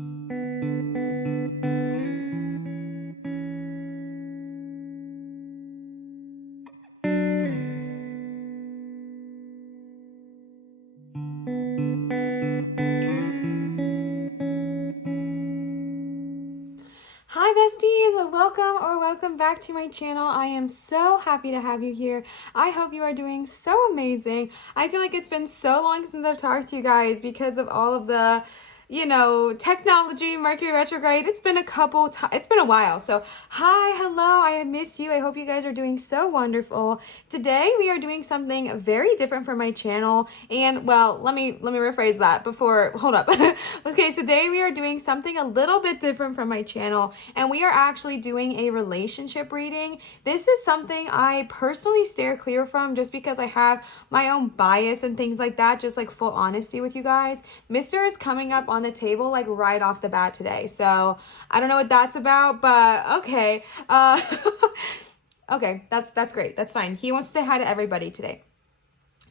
Hi besties, welcome back to my channel. I am so happy to have you here. I hope you are doing so amazing. I feel like it's been so long since I've talked to you guys because of all of the technology, Mercury retrograde. It's been a while. So hi, hello, I miss you. I hope you guys are doing so wonderful. Today we are doing something very different for my channel. And well, let me rephrase that hold up. Okay, today we are doing something a little bit different from my channel, and we are actually doing a relationship reading. This is something I personally steer clear from just because I have my own bias and things like that, just like full honesty with you guys. Mr. is coming up on the table like right off the bat today, so I don't know what that's about, but okay. Okay, that's great, that's fine. He wants to say hi to everybody today.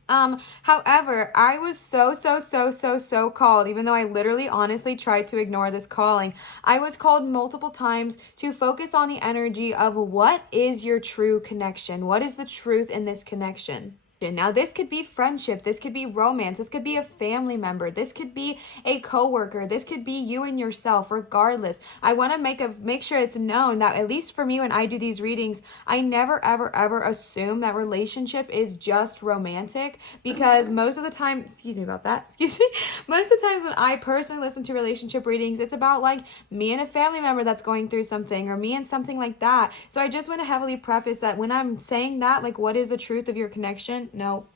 However, I was so called, even though I literally honestly tried to ignore this calling. I was called multiple times to focus on the energy of what is your true connection? What is the truth in this connection? Now, this could be friendship, this could be romance, this could be a family member, this could be a coworker, this could be you and yourself. Regardless, I want to make sure it's known that, at least for me, when I do these readings, I never ever assume that relationship is just romantic, because most of the time, most of the times when I personally listen to relationship readings, it's about like me and a family member that's going through something, or me and something like that. So I just want to heavily preface that when I'm saying that, like, what is the truth of your connection? No.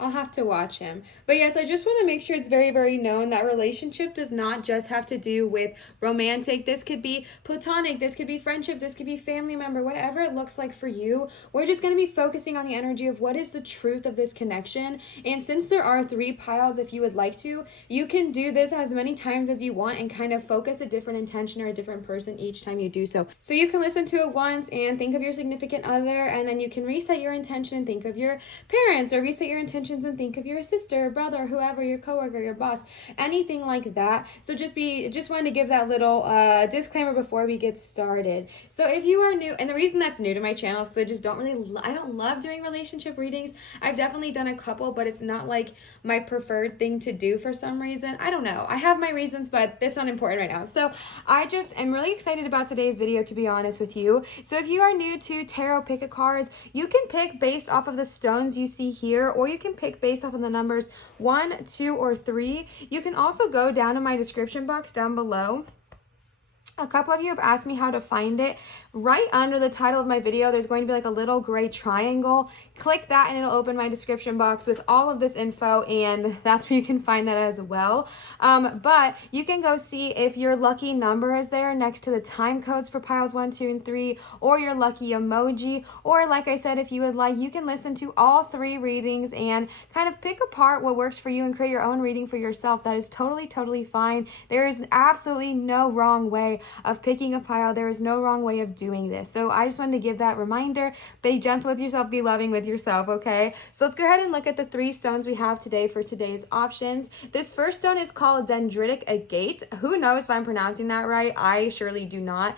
I'll have to watch him. But yes, I just want to make sure it's very known that relationship does not just have to do with romantic. This could be platonic, this could be friendship, this could be family member, whatever it looks like for you. We're just going to be focusing on the energy of what is the truth of this connection. And since there are 3 piles, if you would like to, you can do this as many times as you want and kind of focus a different intention or a different person each time you do so. So you can listen to it once and think of your significant other, and then you can reset your intention and think of your parents, or reset your intention and think of your sister, brother, whoever, your coworker, your boss, anything like that. So just wanted to give that little disclaimer before we get started. So if you are new, and the reason that's new to my channel is because I don't love doing relationship readings. I've definitely done a couple, but it's not like my preferred thing to do for some reason. I don't know. I have my reasons, but that's not important right now. So I just am really excited about today's video, to be honest with you. So if you are new to tarot pick-a cards, you can pick based off of the stones you see here, or you can pick based off of the numbers 1, 2, or 3. You can also go down in my description box down below. A couple of you have asked me how to find it. Right under the title of my video, there's going to be like a little gray triangle. Click that and it'll open my description box with all of this info, and that's where you can find that as well. But you can go see if your lucky number is there next to the time codes for piles 1, 2, and 3, or your lucky emoji, or like I said, if you would like, you can listen to all 3 readings and kind of pick apart what works for you and create your own reading for yourself. That is totally fine. There is absolutely no wrong way of picking a pile. There is no wrong way of doing this. So I just wanted to give that reminder. Be gentle with yourself, be loving with yourself, okay? So let's go ahead and look at the 3 stones we have today for today's options. This first stone is called Dendritic Agate. Who knows if I'm pronouncing that right? I surely do not.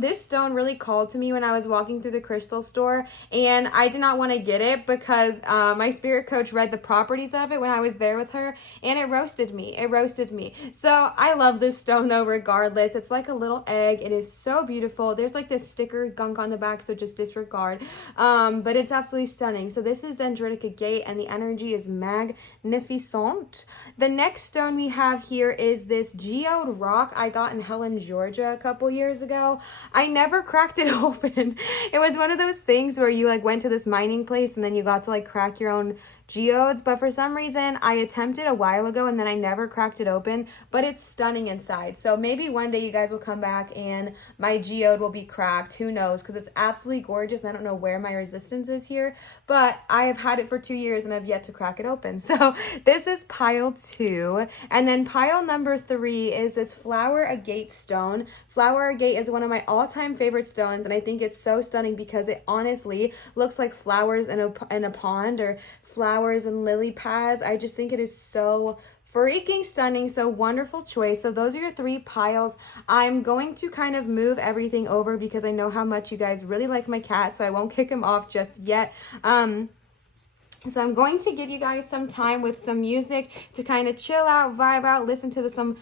This stone really called to me when I was walking through the crystal store, and I did not want to get it because my spirit coach read the properties of it when I was there with her, and it roasted me. So I love this stone though regardless. It's like a little egg. It is so beautiful. There's like this sticker gunk on the back, so just disregard. But it's absolutely stunning. So this is Dendritic Agate, and the energy is magnificent. The next stone we have here is this Geode rock I got in Helen, Georgia a couple years ago. I never cracked it open. It was one of those things where you like went to this mining place and then you got to like crack your own geodes, but for some reason I attempted a while ago and then I never cracked it open, but it's stunning inside. So maybe one day you guys will come back and my geode will be cracked. Who knows? Because it's absolutely gorgeous. I don't know where my resistance is here, but I have had it for 2 years and I've yet to crack it open. So this is pile 2, and then pile number 3 is this flower agate stone. Flower agate is one of my all-time favorite stones, and I think it's so stunning because it honestly looks like flowers in a pond, or flowers and lily pads. I just think it is so freaking stunning. So wonderful choice. So those are your 3 piles. I'm going to kind of move everything over because I know how much you guys really like my cat, so I won't kick him off just yet. So I'm going to give you guys some time with some music to kind of chill out, vibe out, listen to some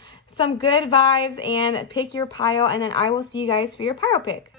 good vibes, and pick your pile, and then I will see you guys for your pile pick.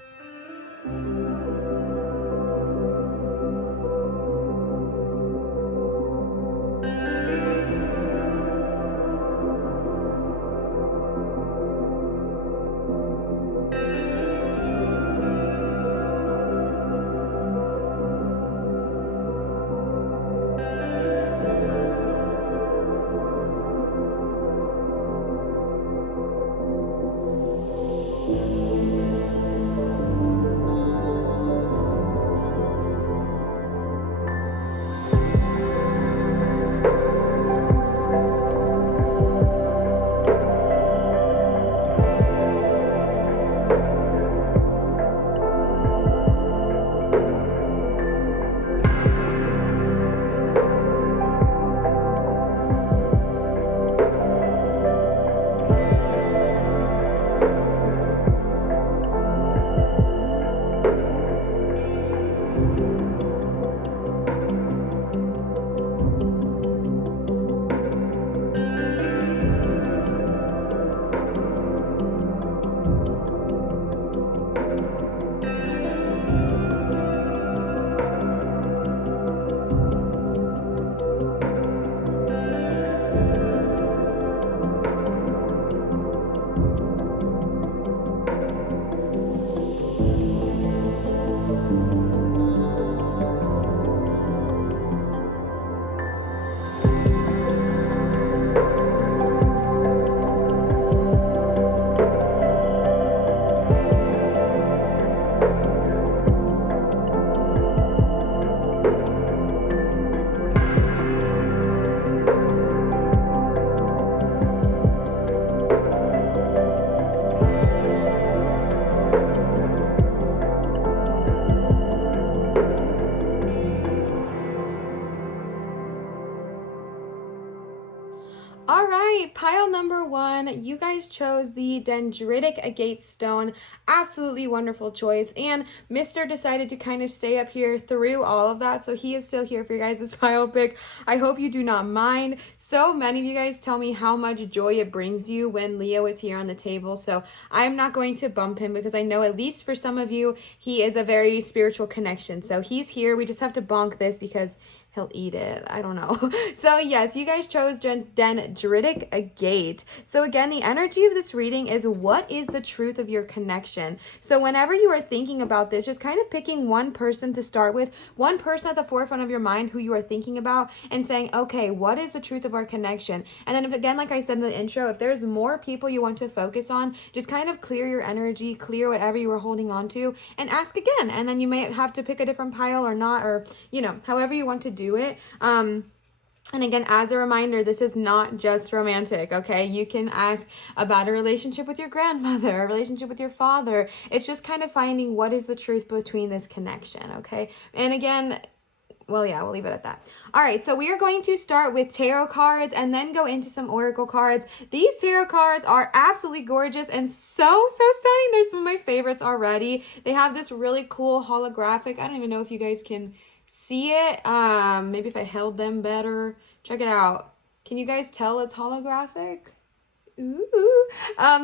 All right, pile number 1, you guys chose the Dendritic Agate stone. Absolutely wonderful choice. And Mr. decided to kind of stay up here through all of that, so he is still here for your guys' pile pick. I hope you do not mind. So many of you guys tell me how much joy it brings you when Leo is here on the table, so I'm not going to bump him because I know at least for some of you, he is a very spiritual connection. So he's here. We just have to bonk this because he'll eat it. I don't know. So yes, you guys chose Dendritic Agate. So again, the energy of this reading is what is the truth of your connection? So whenever you are thinking about this, just kind of picking one person to start with, one person at the forefront of your mind who you are thinking about and saying, okay, what is the truth of our connection? And then if, again, like I said in the intro, if there's more people you want to focus on, just kind of clear your energy, clear whatever you were holding on to, and ask again. And then you may have to pick a different pile or not, or, you know, however you want to do it. And again, as a reminder, this is not just romantic, okay? You can ask about a relationship with your grandmother, a relationship with your father. It's just kind of finding what is the truth between this connection, okay? And again, well, yeah, we'll leave it at that. All right, so we are going to start with tarot cards and then go into some oracle cards. These tarot cards are absolutely gorgeous and so stunning. They're some of my favorites already. They have this really cool holographic. I don't even know if you guys can see it. Maybe if I held them better. Check it out. Can you guys tell it's holographic? Ooh.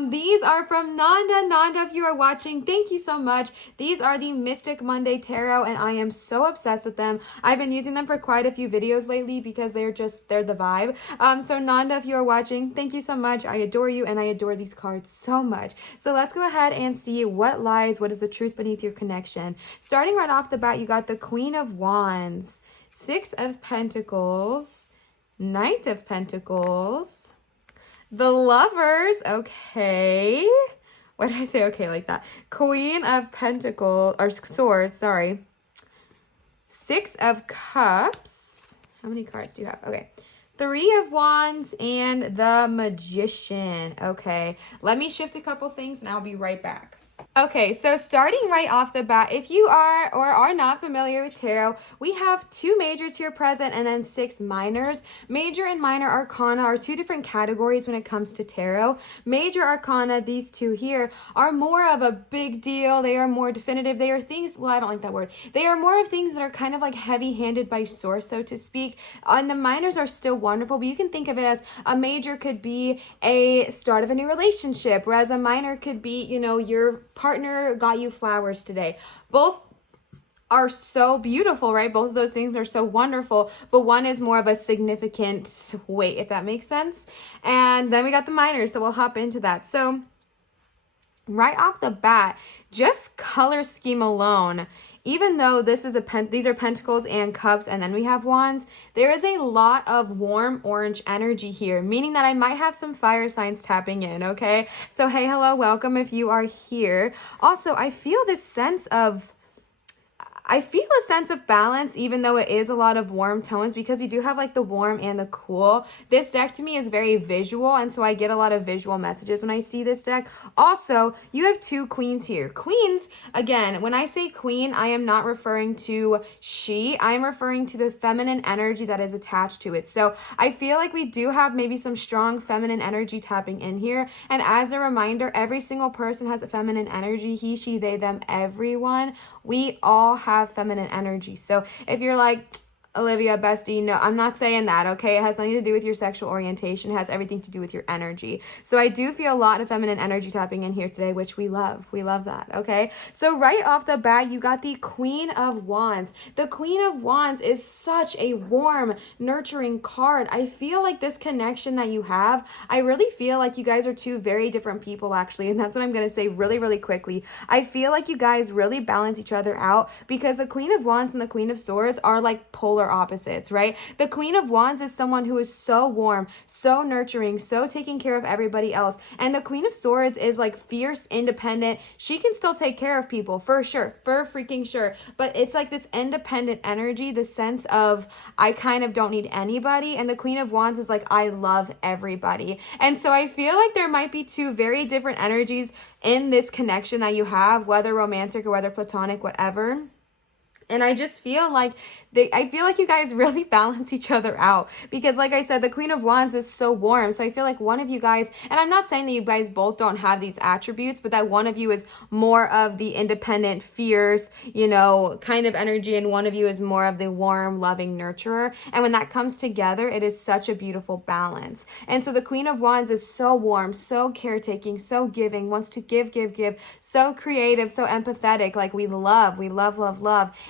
These are from Nanda. Nanda, if you are watching, thank you so much. These are the Mystic Monday Tarot, and I am so obsessed with them. I've been using them for quite a few videos lately because they're the vibe. So Nanda, if you are watching, thank you so much. I adore you, and I adore these cards so much. So let's go ahead and see what is the truth beneath your connection. Starting right off the bat, you got the Queen of Wands, Six of Pentacles, Knight of Pentacles, the Lovers, okay. Why did I say okay like that? Queen of Pentacles, or Swords, sorry. Six of Cups. How many cards do you have? Okay. Three of Wands and the Magician. Okay. Let me shift a couple things and I'll be right back. Okay, so starting right off the bat, if you are or are not familiar with tarot, we have 2 majors here present and then 6 minors. Major and minor arcana are 2 different categories when it comes to tarot. Major arcana, these 2 here, are more of a big deal. They are more definitive. They are things, well, I don't like that word. They are more of things that are kind of like heavy-handed by source, so to speak. And the minors are still wonderful, but you can think of it as a major could be a start of a new relationship, whereas a minor could be, you know, your partner got you flowers today. Both are so beautiful, right? Both of those things are so wonderful, but one is more of a significant weight, if that makes sense. And then we got the minors, so we'll hop into that. So right off the bat, just color scheme alone, even though this is these are pentacles and cups, and then we have wands, there is a lot of warm orange energy here, meaning that I might have some fire signs tapping in, okay? So hey, hello, welcome if you are here. Also, I feel a sense of balance, even though it is a lot of warm tones, because we do have like the warm and the cool. This deck to me is very visual, and so I get a lot of visual messages when I see this deck. Also, you have 2 queens here. Queens, again, when I say queen, I am not referring to she. I am referring to the feminine energy that is attached to it. So I feel like we do have maybe some strong feminine energy tapping in here. And as a reminder, every single person has a feminine energy. He, she, they, them, everyone. We all have feminine energy. So if you're like, Olivia, bestie, no, I'm not saying that, okay? It has nothing to do with your sexual orientation. It has everything to do with your energy. So I do feel a lot of feminine energy tapping in here today, which we love. We love that, okay? So right off the bat, you got the Queen of Wands. The Queen of Wands is such a warm, nurturing card. I feel like this connection that you have, I really feel like you guys are 2 very different people, actually, and that's what I'm going to say really, really quickly. I feel like you guys really balance each other out, because the Queen of Wands and the Queen of Swords are like polar opposites, right? The Queen of Wands is someone who is so warm, so nurturing, so taking care of everybody else. And the Queen of Swords is like fierce, independent. She can still take care of people, for sure, for freaking sure. But it's like this independent energy, the sense of I kind of don't need anybody. And the Queen of Wands is like, I love everybody. And so I feel like there might be 2 very different energies in this connection that you have, whether romantic or whether platonic, whatever. And I just feel like I feel like you guys really balance each other out, because like I said, the Queen of Wands is so warm. So I feel like one of you guys, and I'm not saying that you guys both don't have these attributes, but that one of you is more of the independent, fierce, you know, kind of energy, and one of you is more of the warm, loving nurturer. And when that comes together, it is such a beautiful balance. And so the Queen of Wands is so warm, so caretaking, so giving, wants to give, so creative, so empathetic, like we love.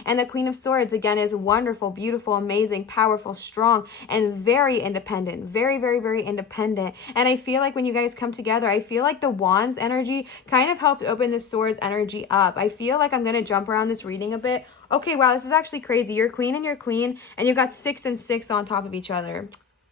And the Queen of Swords, again, is wonderful, beautiful, amazing, powerful, strong, and very independent. Very, very, very independent. And I feel like when you guys come together, I feel like the Wands energy kind of helped open the Swords energy up. I feel like I'm going to jump around this reading a bit. Okay, wow, this is actually crazy. You're queen, and you got 6 and 6 on top of each other.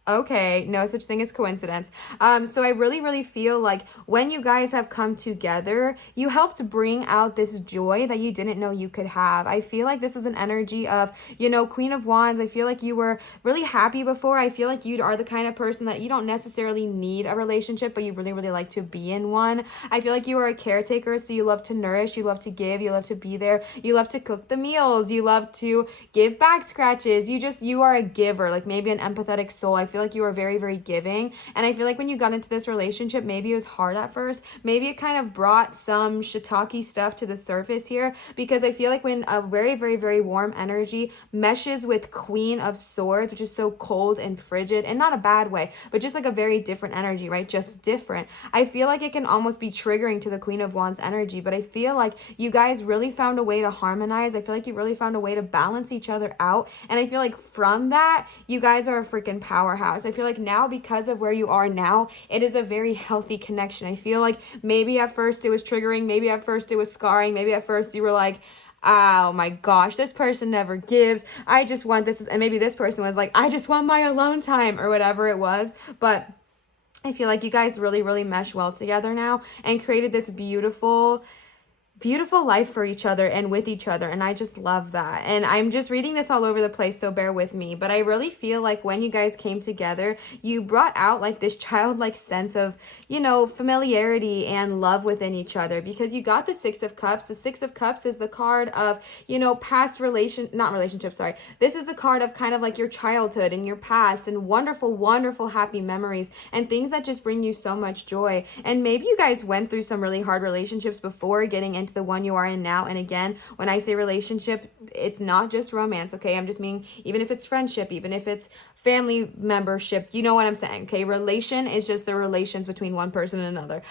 Okay, no such thing as coincidence. So I really, really feel like when you guys have come together, you helped bring out this joy that you didn't know you could have. I feel like this was an energy of, you know, Queen of Wands. I feel like you were really happy before. I feel like you are the kind of person that you don't necessarily need a relationship, but you really, really like to be in one. I feel like you are a caretaker, so you love to nourish, you love to give, you love to be there, you love to cook the meals, you love to give back scratches. You are a giver, like maybe an empathetic soul. I feel like you are very, very giving. And I feel like when you got into this relationship, maybe it was hard at first. Maybe it kind of brought some shiitake stuff to the surface here, because I feel like when a very, very, very warm energy meshes with Queen of Swords, which is so cold and frigid, and not a bad way, but just like a very different energy, right? Just different. I feel like it can almost be triggering to the Queen of Wands energy, but I feel like you guys really found a way to harmonize. I feel like you really found a way to balance each other out. And I feel like from that, you guys are a freaking powerhouse. I feel like now, because of where you are now, it is a very healthy connection. I feel like maybe at first it was triggering, maybe at first it was scarring, maybe at first you were like, oh my gosh, this person never gives, I just want this, and maybe this person was like, I just want my alone time, or whatever it was. But I feel like you guys really, really mesh well together now and created this beautiful beautiful life for each other and with each other. And I just love that. And I'm just reading this all over the place, so bear with me. But I really feel like when you guys came together, you brought out like this childlike sense of, you know, familiarity and love within each other, because you got the Six of Cups. The Six of Cups is the card of, you know, past not relationships, sorry. This is the card of kind of like your childhood and your past and wonderful, wonderful, happy memories and things that just bring you so much joy. And maybe you guys went through some really hard relationships before getting into the one you are in now. And again, when I say relationship, it's not just romance, okay? I'm just meaning, even if it's friendship, even if it's family membership, you know what I'm saying, okay? Relation is just the relations between one person and another.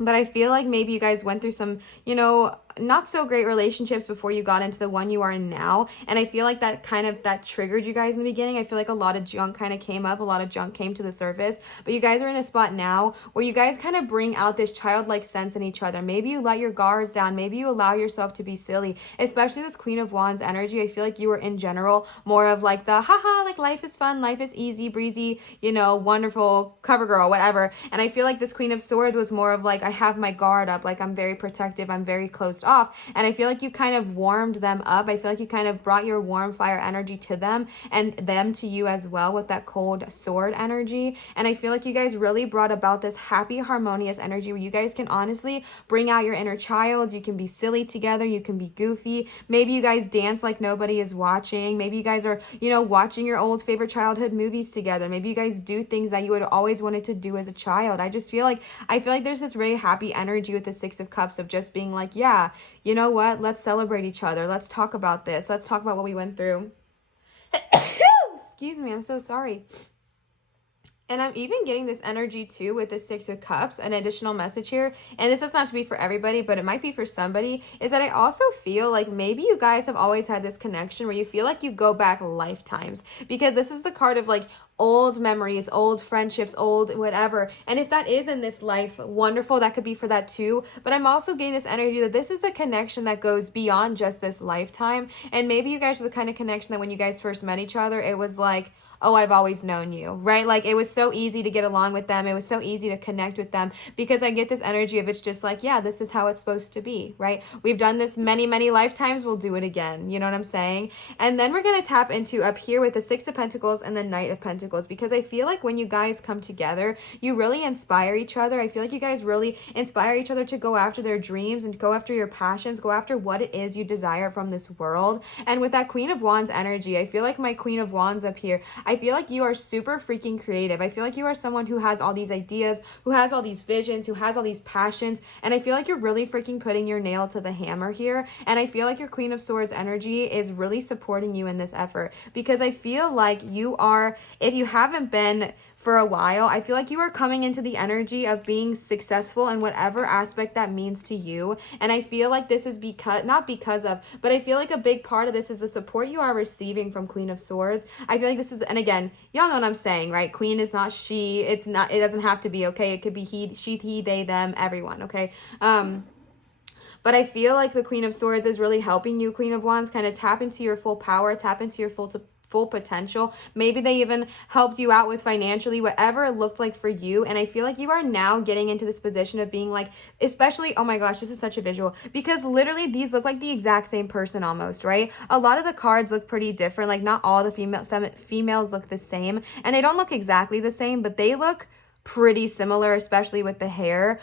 But I feel like maybe you guys went through some, you know, not so great relationships before you got into the one you are in now. And I feel like that triggered you guys in the beginning. I feel like a lot of junk kind of came up, a lot of junk came to the surface, but you guys are in a spot now where you guys kind of bring out this childlike sense in each other. Maybe you let your guards down. Maybe you allow yourself to be silly, especially this Queen of Wands energy. I feel like you were in general more of like the haha, like life is fun, life is easy breezy, you know, wonderful cover girl, whatever. And I feel like this Queen of Swords was more of like, I have my guard up, like I'm very protective, I'm very closed off. And I feel like you kind of warmed them up. I feel like you kind of brought your warm fire energy to them and them to you as well with that cold sword energy. And I feel like you guys really brought about this happy, harmonious energy where you guys can honestly bring out your inner child. You can be silly together. You can be goofy. Maybe you guys dance like nobody is watching. Maybe you guys are, you know, watching your old favorite childhood movies together. Maybe you guys do things that you would always wanted to do as a child. I feel like there's this very happy energy with the Six of Cups of just being like, yeah, you know what? Let's celebrate each other. Let's talk about this. Let's talk about what we went through. Excuse me. I'm so sorry. And I'm even getting this energy too with the Six of Cups. An additional message here, and this is not to be for everybody, but it might be for somebody, is that I also feel like maybe you guys have always had this connection where you feel like you go back lifetimes, because this is the card of like old memories, old friendships, old whatever. And if that is in this life, wonderful, that could be for that too. But I'm also getting this energy that this is a connection that goes beyond just this lifetime. And maybe you guys are the kind of connection that when you guys first met each other, it was like, oh, I've always known you, right? Like it was so easy to get along with them. It was so easy to connect with them, because I get this energy of it's just like, yeah, this is how it's supposed to be, right? We've done this many, many lifetimes. We'll do it again. You know what I'm saying? And then we're going to tap into up here with the Six of Pentacles and the Knight of Pentacles, because I feel like when you guys come together, you really inspire each other. I feel like you guys really inspire each other to go after their dreams and go after your passions, go after what it is you desire from this world. And with that Queen of Wands energy, I feel like my Queen of Wands up here, I feel like you are super freaking creative. I feel like you are someone who has all these ideas, who has all these visions, who has all these passions. And I feel like you're really freaking putting your nail to the hammer here. And I feel like your Queen of Swords energy is really supporting you in this effort, because I feel like you are, if you haven't been for a while, I feel like you are coming into the energy of being successful in whatever aspect that means to you. And I feel like this is but I feel like a big part of this is the support you are receiving from Queen of Swords. I feel like this is, and again, y'all know what I'm saying, right? Queen is not she, it doesn't have to be, okay? It could be he, she, he, they, them, everyone, okay? But I feel like the Queen of Swords is really helping you, Queen of Wands, kind of tap into your full power, tap into your full potential. Maybe they even helped you out with financially, whatever it looked like for you. And I feel like you are now getting into this position of being like, especially, oh my gosh, this is such a visual, because literally these look like the exact same person almost, right? A lot of the cards look pretty different. Like not all the females look the same, and they don't look exactly the same, but they look pretty similar, especially with the hair.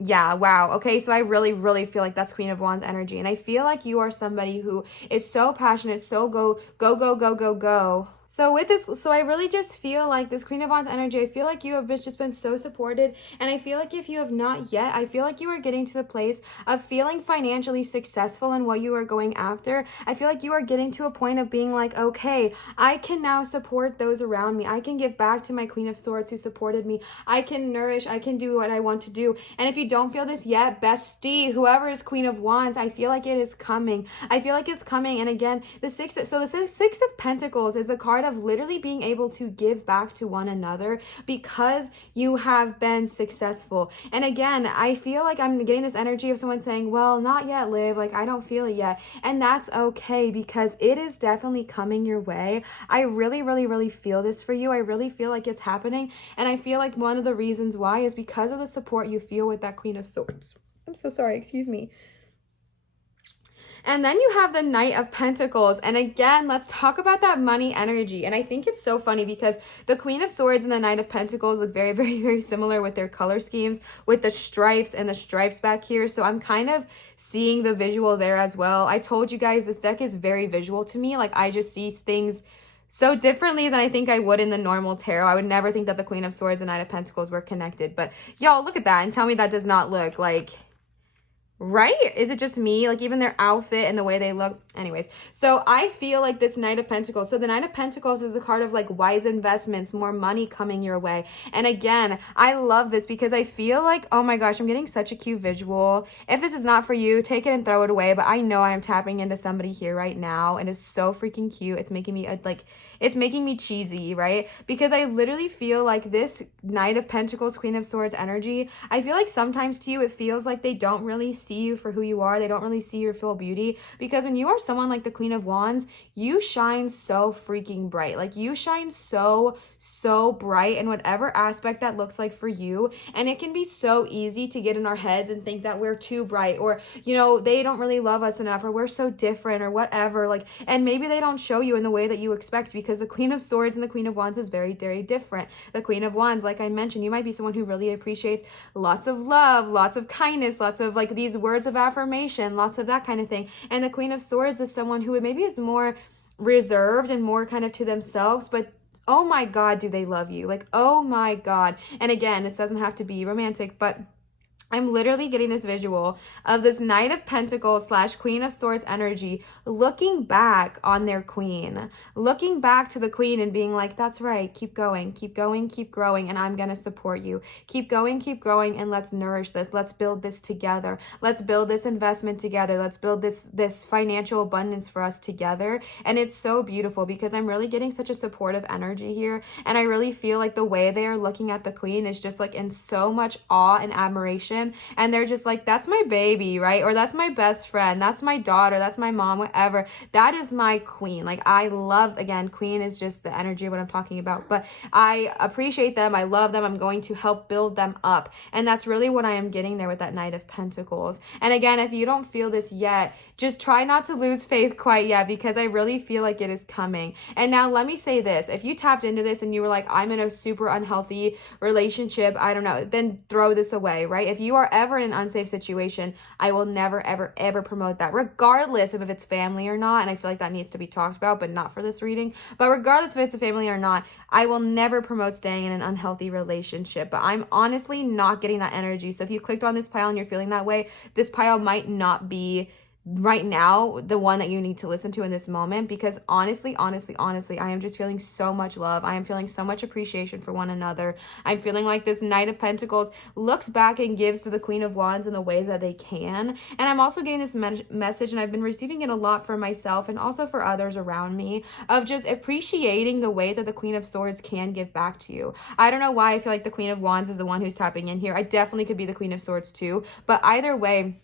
Yeah, wow. Okay, so I really, really feel like that's Queen of Wands energy. And I feel like you are somebody who is so passionate, so go, go, go, go, go, go. So with this, so I really just feel like this Queen of Wands energy, I feel like you have just been so supported. And I feel like if you have not yet, I feel like you are getting to the place of feeling financially successful in what you are going after. I feel like you are getting to a point of being like, okay, I can now support those around me. I can give back to my Queen of Swords who supported me. I can nourish, I can do what I want to do. And if you don't feel this yet, bestie, whoever is Queen of Wands, I feel like it is coming. I feel like it's coming. And again, the Six of Pentacles is the card of literally being able to give back to one another because you have been successful. And again, I feel like I'm getting this energy of someone saying, well, not yet, Liv, like I don't feel it yet. And that's okay, because it is definitely coming your way. I really, really, really feel this for you. I really feel like it's happening. And I feel like one of the reasons why is because of the support you feel with that Queen of Swords. I'm so sorry, excuse me. And then you have the Knight of Pentacles. And again, let's talk about that money energy. And I think it's so funny because the Queen of Swords and the Knight of Pentacles look very, very, very similar with their color schemes, with the stripes and the stripes back here. So I'm kind of seeing the visual there as well. I told you guys this deck is very visual to me. Like, I just see things so differently than I think I would in the normal tarot. I would never think that the Queen of Swords and Knight of Pentacles were connected. But y'all, look at that and tell me that does not look like... Right? Is it just me? Like, even their outfit and the way they look. Anyways, so I feel like this Knight of Pentacles. So the Knight of Pentacles is a card of like wise investments, more money coming your way. And again, I love this because I feel like, oh my gosh, I'm getting such a cute visual. If this is not for you, take it and throw it away. But I know I am tapping into somebody here right now, and it's so freaking cute. It's making me it's making me cheesy, right? Because I literally feel like this Knight of Pentacles, Queen of Swords energy, I feel like sometimes to you, it feels like they don't really see you for who you are. They don't really see your full beauty, because when you are someone like the Queen of Wands, you shine so freaking bright. Like, you shine so bright in whatever aspect that looks like for you. And it can be so easy to get in our heads and think that we're too bright, or, you know, they don't really love us enough, or we're so different, or whatever. Like, and maybe they don't show you in the way that you expect, because the Queen of Swords and the Queen of Wands is very, very different. The Queen of Wands, like I mentioned, you might be someone who really appreciates lots of love, lots of kindness, lots of like these words of affirmation, lots of that kind of thing. And the Queen of Swords is someone who maybe is more reserved and more kind of to themselves, but oh my God, do they love you? Like, oh my God. And again, it doesn't have to be romantic, but I'm literally getting this visual of this Knight of Pentacles / Queen of Swords energy looking back on their queen, looking back to the queen and being like, that's right, keep going, keep going, keep growing, and I'm going to support you. Keep going, and let's nourish this. Let's build this together. Let's build this investment together. Let's build this financial abundance for us together. And it's so beautiful because I'm really getting such a supportive energy here. And I really feel like the way they are looking at the queen is just like in so much awe and admiration. And they're just like, that's my baby, right? Or that's my best friend. That's my daughter. That's my mom, whatever. That is my queen. Like, I love, again, queen is just the energy of what I'm talking about. But I appreciate them. I love them. I'm going to help build them up. And that's really what I am getting there with that Knight of Pentacles. And again, if you don't feel this yet, just try not to lose faith quite yet, because I really feel like it is coming. And now let me say this. If you tapped into this and you were like, I'm in a super unhealthy relationship, I don't know, then throw this away, right? If you are ever in an unsafe situation, I will never, ever, ever promote that, regardless of if it's family or not. And I feel like that needs to be talked about, but not for this reading. But regardless if it's a family or not, I will never promote staying in an unhealthy relationship. But I'm honestly not getting that energy. So if you clicked on this pile and you're feeling that way, this pile might not be right now the one that you need to listen to in this moment, because honestly, I am just feeling so much love. I am feeling so much appreciation for one another. I'm feeling like this Knight of Pentacles looks back and gives to the Queen of Wands in the way that they can. And I'm also getting this message, and I've been receiving it a lot for myself and also for others around me, of just appreciating the way that the Queen of Swords can give back to you. I don't know why I feel like the Queen of Wands is the one who's tapping in here. I definitely could be the Queen of Swords too, but either way,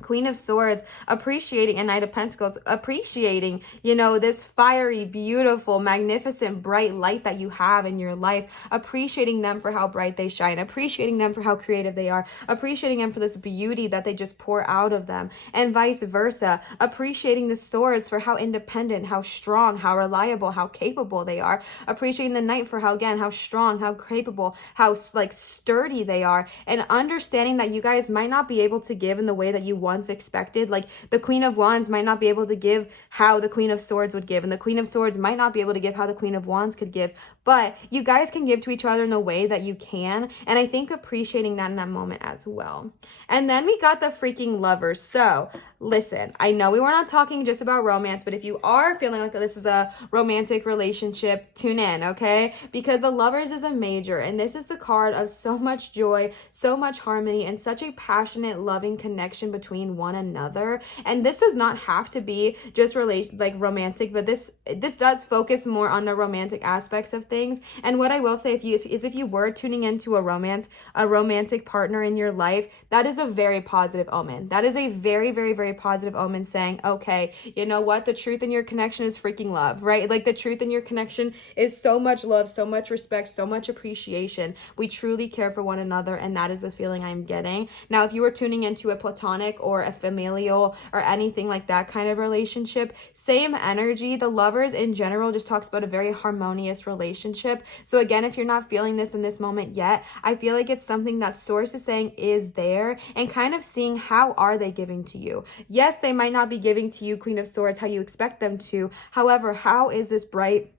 Queen of Swords appreciating, and Knight of Pentacles appreciating, you know, this fiery, beautiful, magnificent, bright light that you have in your life, appreciating them for how bright they shine, appreciating them for how creative they are, appreciating them for this beauty that they just pour out of them, and vice versa, appreciating the Swords for how independent, how strong, how reliable, how capable they are, appreciating the Knight for how, again, how strong, how capable, how like sturdy they are, and understanding that you guys might not be able to give in the way that you once expected. Like, the Queen of Wands might not be able to give how the Queen of Swords would give, and the Queen of Swords might not be able to give how the Queen of Wands could give, but you guys can give to each other in the way that you can, and I think appreciating that in that moment as well. And then we got the freaking Lovers. So listen, I know we were not talking just about romance, but if you are feeling like this is a romantic relationship, tune in, okay? Because the Lovers is a major, and this is the card of so much joy, so much harmony, and such a passionate, loving connection between one another. And this does not have to be just romantic, but this does focus more on the romantic aspects of things. things. And what I will say, if you were tuning into a romantic partner in your life, that is a very positive omen. That is a very, very, very positive omen, saying, okay, you know what? The truth in your connection is freaking love, right? Like the truth in your connection is so much love, so much respect, so much appreciation. We truly care for one another, and that is the feeling I'm getting. Now, if you were tuning into a platonic or a familial or anything like that kind of relationship, same energy. The lovers in general just talks about a very harmonious relationship. So again, if you're not feeling this in this moment yet, I feel like it's something that source is saying is there, and kind of seeing how are they giving to you. Yes, they might not be giving to you, Queen of Swords, how you expect them to. However, how is this bright,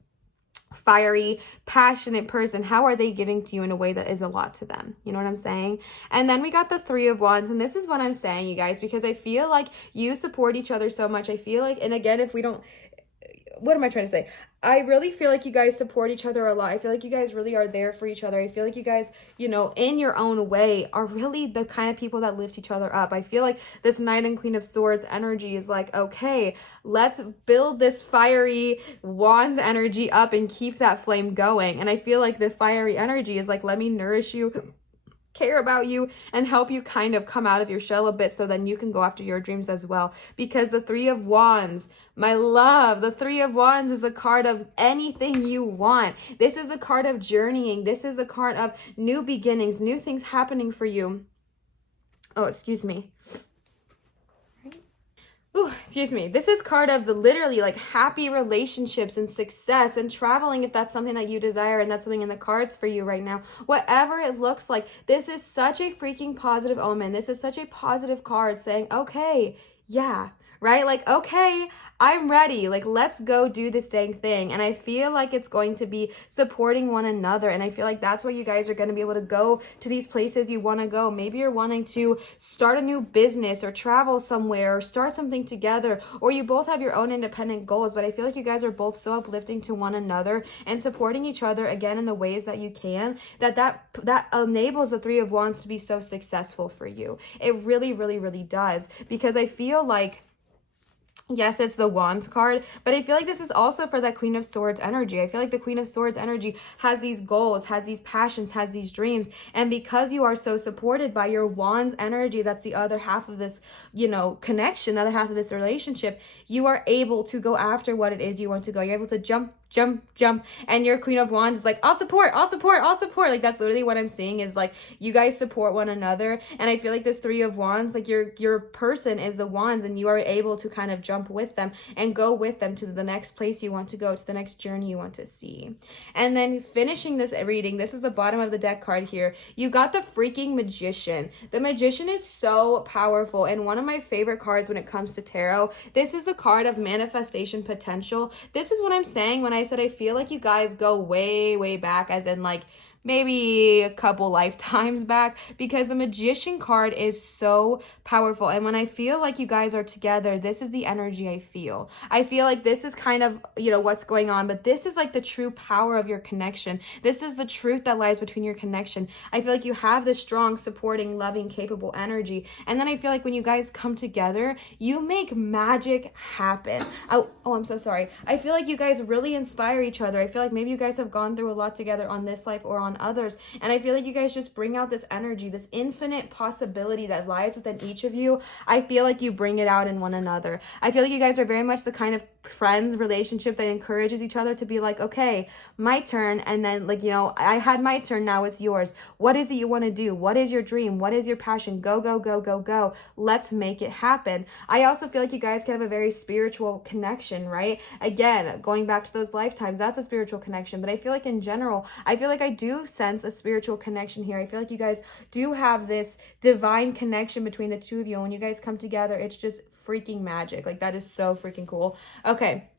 fiery, passionate person, how are they giving to you in a way that is a lot to them? You know what I'm saying? And then we got the Three of Wands, and this is what I'm saying, you guys, because I feel like you support each other so much. I feel like, and again, if we don't, what am I trying to say? I really feel like you guys support each other a lot. I feel like you guys really are there for each other. I feel like you guys, you know, in your own way, are really the kind of people that lift each other up. I feel like this Knight and Queen of Swords energy is like, okay, let's build this fiery Wands energy up and keep that flame going. And I feel like the fiery energy is like, let me nourish you, care about you, and help you kind of come out of your shell a bit, so then you can go after your dreams as well. Because the Three of Wands, my love, the Three of Wands is a card of anything you want. This is the card of journeying. This is the card of new beginnings, new things happening for you. Oh, excuse me. Ooh, excuse me. This is card of the literally like happy relationships and success and traveling, if that's something that you desire and that's something in the cards for you right now. Whatever it looks like, this is such a freaking positive omen. This is such a positive card saying, okay, yeah, right? Like, okay, I'm ready. Like, let's go do this dang thing. And I feel like it's going to be supporting one another. And I feel like that's why you guys are going to be able to go to these places you want to go. Maybe you're wanting to start a new business or travel somewhere or start something together, or you both have your own independent goals. But I feel like you guys are both so uplifting to one another and supporting each other again in the ways that you can, that enables the Three of Wands to be so successful for you. It really, really, really does. Because I feel like, yes, it's the Wands card, but I feel like this is also for that Queen of Swords energy. I feel like the Queen of Swords energy has these goals, has these passions, has these dreams. And because you are so supported by your Wands energy, that's the other half of this, you know, connection, the other half of this relationship, you are able to go after what it is you want to go. You're able to jump. And your Queen of Wands is like, I'll support. Like, that's literally what I'm seeing, is like, you guys support one another. And I feel like this Three of Wands, like your person is the Wands, and you are able to kind of jump with them and go with them to the next place you want to go, to the next journey you want to see. And then finishing this reading, this is the bottom of the deck card here. You got the freaking Magician. The Magician is so powerful and one of my favorite cards when it comes to tarot. This is the card of manifestation potential. This is what I'm saying when I said I feel like you guys go way, way back, as in like maybe a couple lifetimes back, because the Magician card is so powerful. And when I feel like you guys are together, this is the energy I feel. I feel like this is kind of, you know, what's going on, but this is like the true power of your connection. This is the truth that lies between your connection. I feel like you have this strong, supporting, loving, capable energy. And then I feel like when you guys come together, you make magic happen. Oh, I'm so sorry. I feel like you guys really inspire each other. I feel like maybe you guys have gone through a lot together on this life or on others, and I feel like you guys just bring out this energy, this infinite possibility that lies within each of you. I feel like you bring it out in one another. I feel like you guys are very much the kind of friends relationship that encourages each other to be like, okay, my turn, and then like, you know, I had my turn, now it's yours. What is it you want to do? What is your dream? What is your passion? Go, go, go, go, go. Let's make it happen. I also feel like you guys can have a very spiritual connection, right? Again, going back to those lifetimes, that's a spiritual connection. But I feel like in general, I feel like I do sense a spiritual connection here. I feel like you guys do have this divine connection between the two of you. When you guys come together, it's just freaking magic. Like, that is so freaking cool. Okay.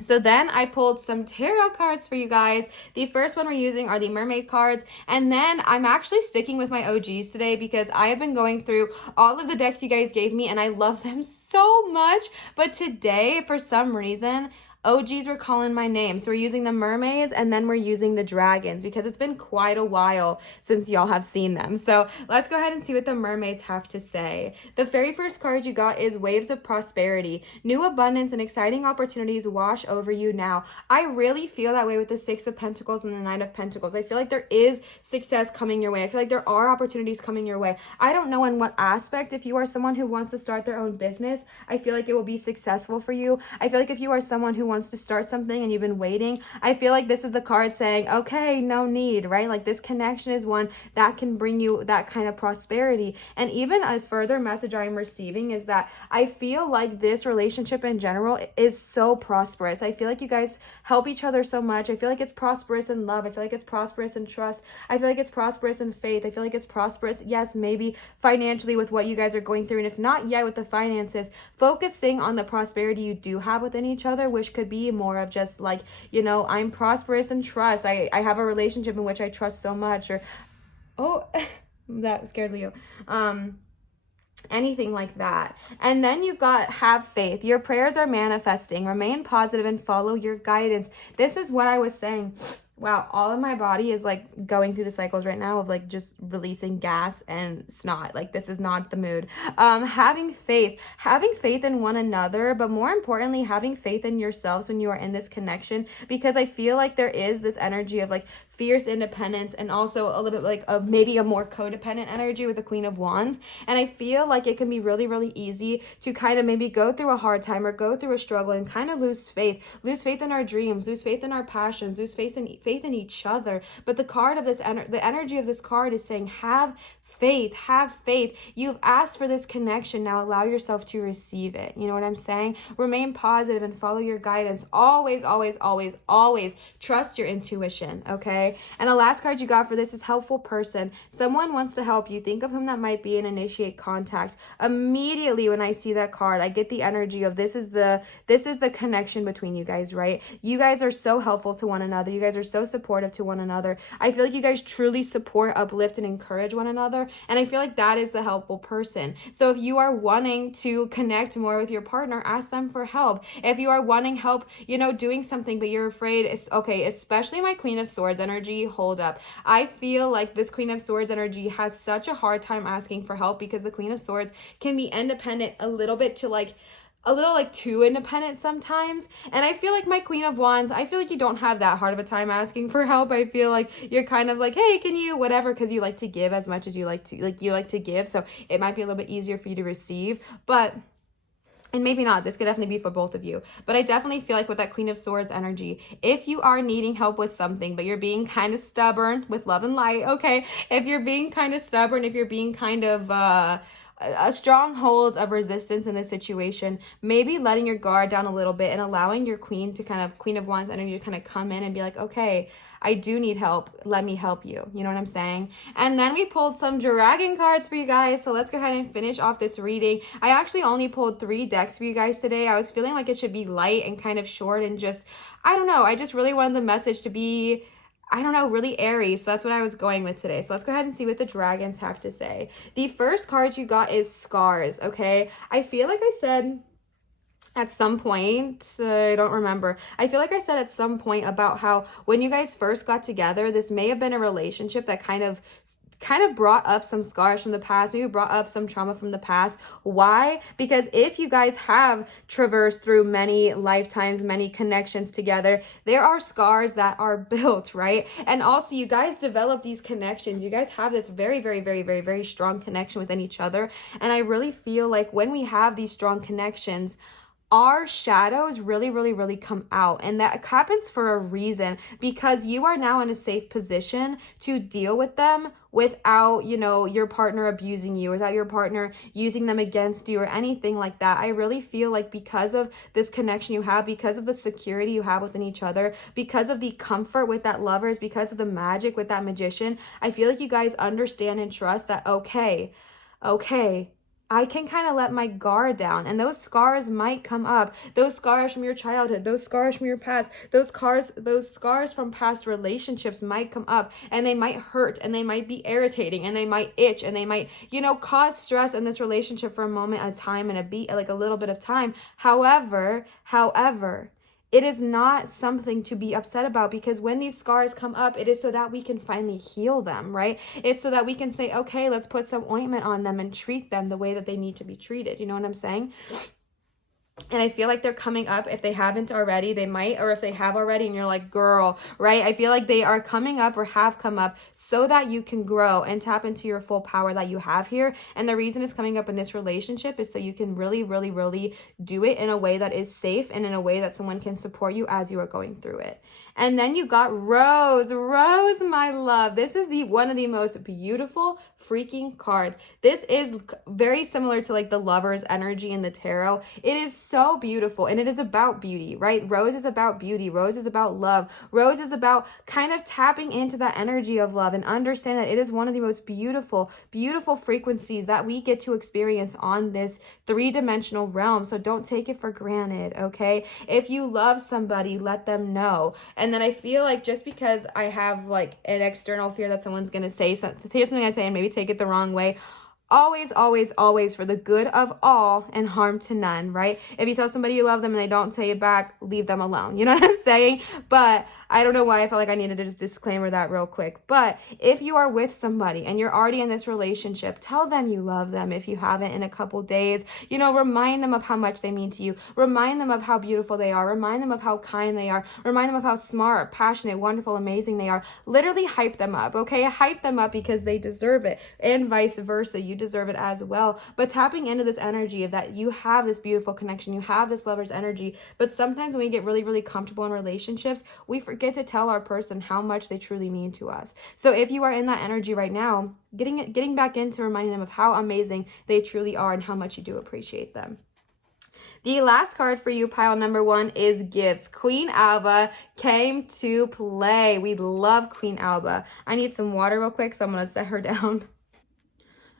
So then I pulled some tarot cards for you guys. The first one we're using are the mermaid cards. And then I'm actually sticking with my OGs today because I have been going through all of the decks you guys gave me and I love them so much. But today, for some reason, OGs were calling my name. So we're using the mermaids and then we're using the dragons because it's been quite a while since y'all have seen them. So let's go ahead and see what the mermaids have to say. The very first card you got is Waves of Prosperity. New abundance and exciting opportunities wash over you now. I really feel that way with the Six of Pentacles and the Nine of Pentacles. I feel like there is success coming your way. I feel like there are opportunities coming your way. I don't know in what aspect. If you are someone who wants to start their own business, I feel like it will be successful for you. I feel like if you are someone who wants to start something and you've been waiting, I feel like this is a card saying, okay, no need, right? Like this connection is one that can bring you that kind of prosperity. And even a further message I'm receiving is that I feel like this relationship in general is so prosperous. I feel like you guys help each other so much. I feel like it's prosperous in love. I feel like it's prosperous in trust. I feel like it's prosperous in faith. I feel like it's prosperous, yes, maybe financially with what you guys are going through. And if not yet with the finances, focusing on the prosperity you do have within each other, which could be more of just like, you know, I'm prosperous in trust. I have a relationship in which I trust so much, or, oh, that scared Leo. Anything like that. And then you got Have Faith. Your prayers are manifesting. Remain positive and follow your guidance. This is what I was saying. Wow, all of my body is like going through the cycles right now of like just releasing gas and snot. Like this is not the mood. Having faith in one another, but more importantly, having faith in yourselves when you are in this connection, because I feel like there is this energy of like fierce independence and also a little bit like of maybe a more codependent energy with the Queen of Wands. And I feel like it can be really, really easy to kind of maybe go through a hard time or go through a struggle and kind of lose faith in our dreams, lose faith in our passions, lose faith in each other. But the card of this the energy of this card is saying have faith. You've asked for this connection. Now allow yourself to receive it. You know what I'm saying? Remain positive and follow your guidance. Always trust your intuition, okay? And the last card you got for this is Helpful Person. Someone wants to help you. Think of whom that might be and initiate contact. Immediately when I see that card, I get the energy of this is the connection between you guys, right? You guys are so helpful to one another. You guys are so supportive to one another. I feel like you guys truly support, uplift, and encourage one another. And I feel like that is the helpful person. So if you are wanting to connect more with your partner, ask them for help. If you are wanting help, you know, doing something, but you're afraid, it's okay, especially my Queen of Swords energy, hold up. I feel like this Queen of Swords energy has such a hard time asking for help because the Queen of Swords can be independent a little bit to like a little like too independent sometimes. And I feel like my Queen of Wands, I feel like you don't have that hard of a time asking for help. I feel like you're kind of like, hey, can you whatever, because you like to give as much as you like to give. So it might be a little bit easier for you to receive. But and maybe not, this could definitely be for both of you. But I definitely feel like with that Queen of Swords energy, if you are needing help with something, but you're being kind of stubborn with love and light, okay? If you're being kind of stubborn, if you're being kind of a stronghold of resistance in this situation, maybe letting your guard down a little bit and allowing your Queen of Wands energy to kind of come in and be like, okay, I do need help. Let me help you. You know what I'm saying? And then we pulled some dragon cards for you guys. So let's go ahead and finish off this reading. I actually only pulled 3 decks for you guys today. I was feeling like it should be light and kind of short and just, I don't know. I just really wanted the message to be, I don't know, really airy. So that's what I was going with today. So let's go ahead and see what the dragons have to say. The first card you got is Scars, okay? I feel like I said at some point, I don't remember. I feel like I said at some point about how when you guys first got together, this may have been a relationship that kind of brought up some scars from the past, maybe brought up some trauma from the past. Why? Because if you guys have traversed through many lifetimes, many connections together, there are scars that are built, right? And also you guys develop these connections. You guys have this very, very, very, very, very strong connection within each other. And I really feel like when we have these strong connections, our shadows really come out, and that happens for a reason, because you are now in a safe position to deal with them without, you know, your partner abusing you, without your partner using them against you or anything like that. I really feel like because of this connection you have, because of the security you have within each other, because of the comfort with that lovers, because of the magic with that magician, I feel like you guys understand and trust that, okay, I can kind of let my guard down, and those scars might come up. Those scars from your childhood, those scars from your past, those scars from past relationships might come up, and they might hurt, and they might be irritating, and they might itch, and they might, you know, cause stress in this relationship for a moment, a time, and a little bit of time. However, it is not something to be upset about, because when these scars come up, it is so that we can finally heal them, right? It's so that we can say, okay, let's put some ointment on them and treat them the way that they need to be treated. You know what I'm saying? And I feel like they're coming up. If they haven't already, they might, or if they have already and you're like, girl, right? I feel like they are coming up or have come up so that you can grow and tap into your full power that you have here. And the reason it's coming up in this relationship is so you can really, really, really do it in a way that is safe and in a way that someone can support you as you are going through it. And then you got Rose. Rose, my love. This is one of the most beautiful freaking cards. This is very similar to like the Lover's energy in the tarot. It is so beautiful, and it is about beauty, right? Rose is about beauty. Rose is about love. Rose is about kind of tapping into that energy of love and understand that it is one of the most beautiful, beautiful frequencies that we get to experience on this three-dimensional realm. So don't take it for granted, okay? If you love somebody, let them know. And then I feel like just because I have like an external fear that someone's going to say something I say and maybe take it the wrong way, always, always, always for the good of all and harm to none, right? If you tell somebody you love them and they don't say it back, leave them alone. You know what I'm saying? But I don't know why I felt like I needed to just disclaimer that real quick. But if you are with somebody and you're already in this relationship, tell them you love them if you haven't in a couple days. You know, remind them of how much they mean to you. Remind them of how beautiful they are. Remind them of how kind they are. Remind them of how smart, passionate, wonderful, amazing they are. Literally hype them up, okay? Hype them up because they deserve it, and vice versa. You deserve it as well. But tapping into this energy of that you have this beautiful connection, you have this lover's energy, but sometimes when we get really, really comfortable in relationships, we forget to tell our person how much they truly mean to us. So if you are in that energy right now, getting back into reminding them of how amazing they truly are and how much you do appreciate them. The last card for you, pile number one, is gifts. Queen Alba came to play. We love Queen Alba. I need some water real quick, so I'm going to set her down.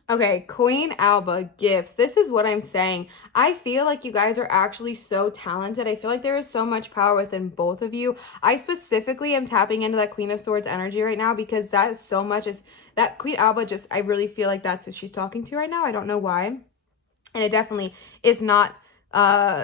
Okay, Queen Alba, gifts. This is what I'm saying. I feel like you guys are actually so talented. I feel like there is so much power within both of you. I specifically am tapping into that Queen of Swords energy right now because that is so much. Is that Queen Alba just, I really feel like that's who she's talking to right now. I don't know why. And it definitely is not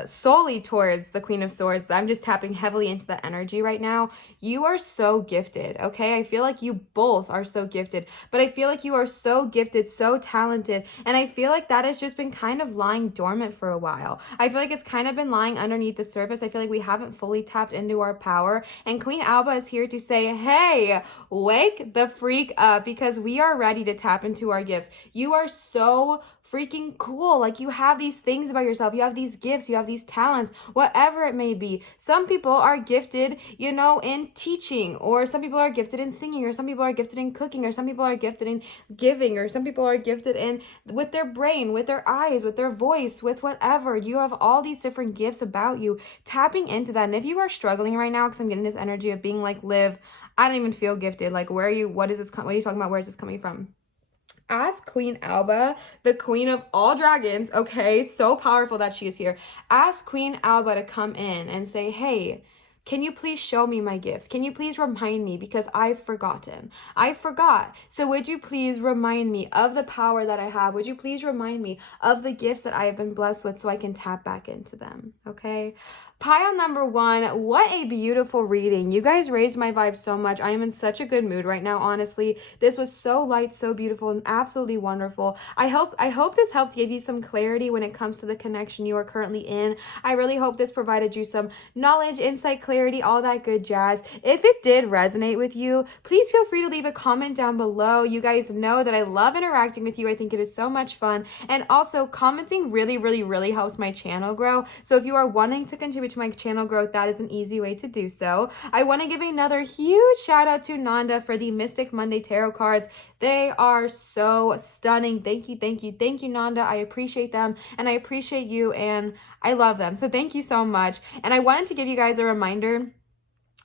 solely towards the Queen of Swords, but I'm just tapping heavily into the energy right now. You are so gifted, okay? I feel like you both are so gifted, but I feel like you are so gifted, so talented, and I feel like that has just been kind of lying dormant for a while. I feel like it's kind of been lying underneath the surface. I feel like we haven't fully tapped into our power, and Queen Alba is here to say, hey, wake the freak up, because we are ready to tap into our gifts. You are so freaking cool. Like, you have these things about yourself. You have these gifts. You have these talents, whatever it may be. Some people are gifted, you know, in teaching, or some people are gifted in singing, or some people are gifted in cooking, or some people are gifted in giving, or some people are gifted in with their brain, with their eyes, with their voice, with whatever. You have all these different gifts about you. Tapping into that. And if you are struggling right now, because I'm getting this energy of being like, Liv, I don't even feel gifted. Like, where are you? What is this? What are you talking about? Where is this coming from? Ask Queen Alba, the queen of all dragons, okay, so powerful that she is here. Ask Queen Alba to come in and say, hey, can you please show me my gifts? Can you please remind me? Because I've forgotten. I forgot. So would you please remind me of the power that I have? Would you please remind me of the gifts that I have been blessed with so I can tap back into them? Okay. Pile number one, what a beautiful reading. You guys raised my vibe so much. I am in such a good mood right now, honestly. This was so light, so beautiful, and absolutely wonderful. I hope this helped give you some clarity when it comes to the connection you are currently in. I really hope this provided you some knowledge, insight, clarity, all that good jazz. If it did resonate with you, please feel free to leave a comment down below. You guys know that I love interacting with you. I think it is so much fun. And also, commenting really, really, really helps my channel grow. So if you are wanting to contribute to my channel growth, that is an easy way to do so. I want to give another huge shout out to Nanda for the Mystic Monday Tarot cards. They are so stunning. Thank you, thank you, thank you, Nanda. I appreciate them, and I appreciate you, and I love them. So thank you so much. And I wanted to give you guys a reminder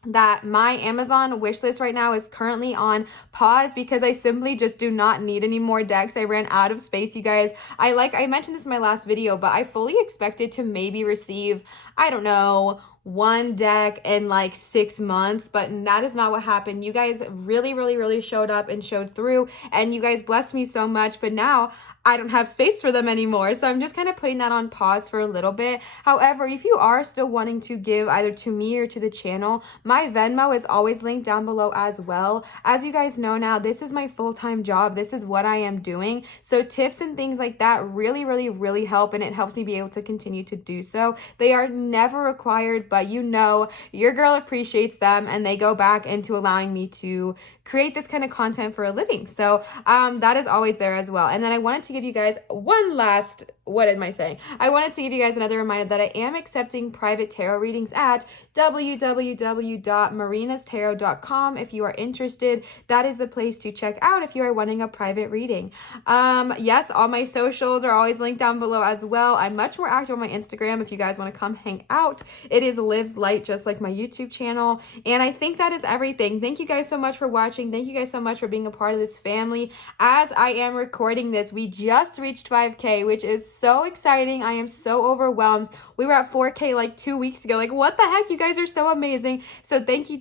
that my Amazon wish list right now is currently on pause because I simply just do not need any more decks. I ran out of space, you guys. I mentioned this in my last video, but I fully expected to maybe receive, I don't know, one deck in like 6 months, but that is not what happened. You guys really showed up and showed through, and you guys blessed me so much, but now I don't have space for them anymore. So I'm just kind of putting that on pause for a little bit. However, if you are still wanting to give either to me or to the channel, my Venmo is always linked down below as well. As you guys know now, this is my full-time job. This is what I am doing. So tips and things like that really help, and it helps me be able to continue to do so. They are never required, but you know, your girl appreciates them, and they go back into allowing me to create this kind of content for a living. So that is always there as well. And then I wanted to give you guys one last, what am I saying? I wanted to give you guys another reminder that I am accepting private tarot readings at www.marinastarot.com. If you are interested, that is the place to check out if you are wanting a private reading. Yes, all my socials are always linked down below as well. I'm much more active on my Instagram if you guys want to come hang out. It is Liv's Light, just like my YouTube channel. And I think that is everything. Thank you guys so much for watching. Thank you guys so much for being a part of this family. As I am recording this, we just reached 5K, which is so exciting. I am so overwhelmed. We were at 4K like 2 weeks ago. Like, what the heck? You guys are so amazing. So thank you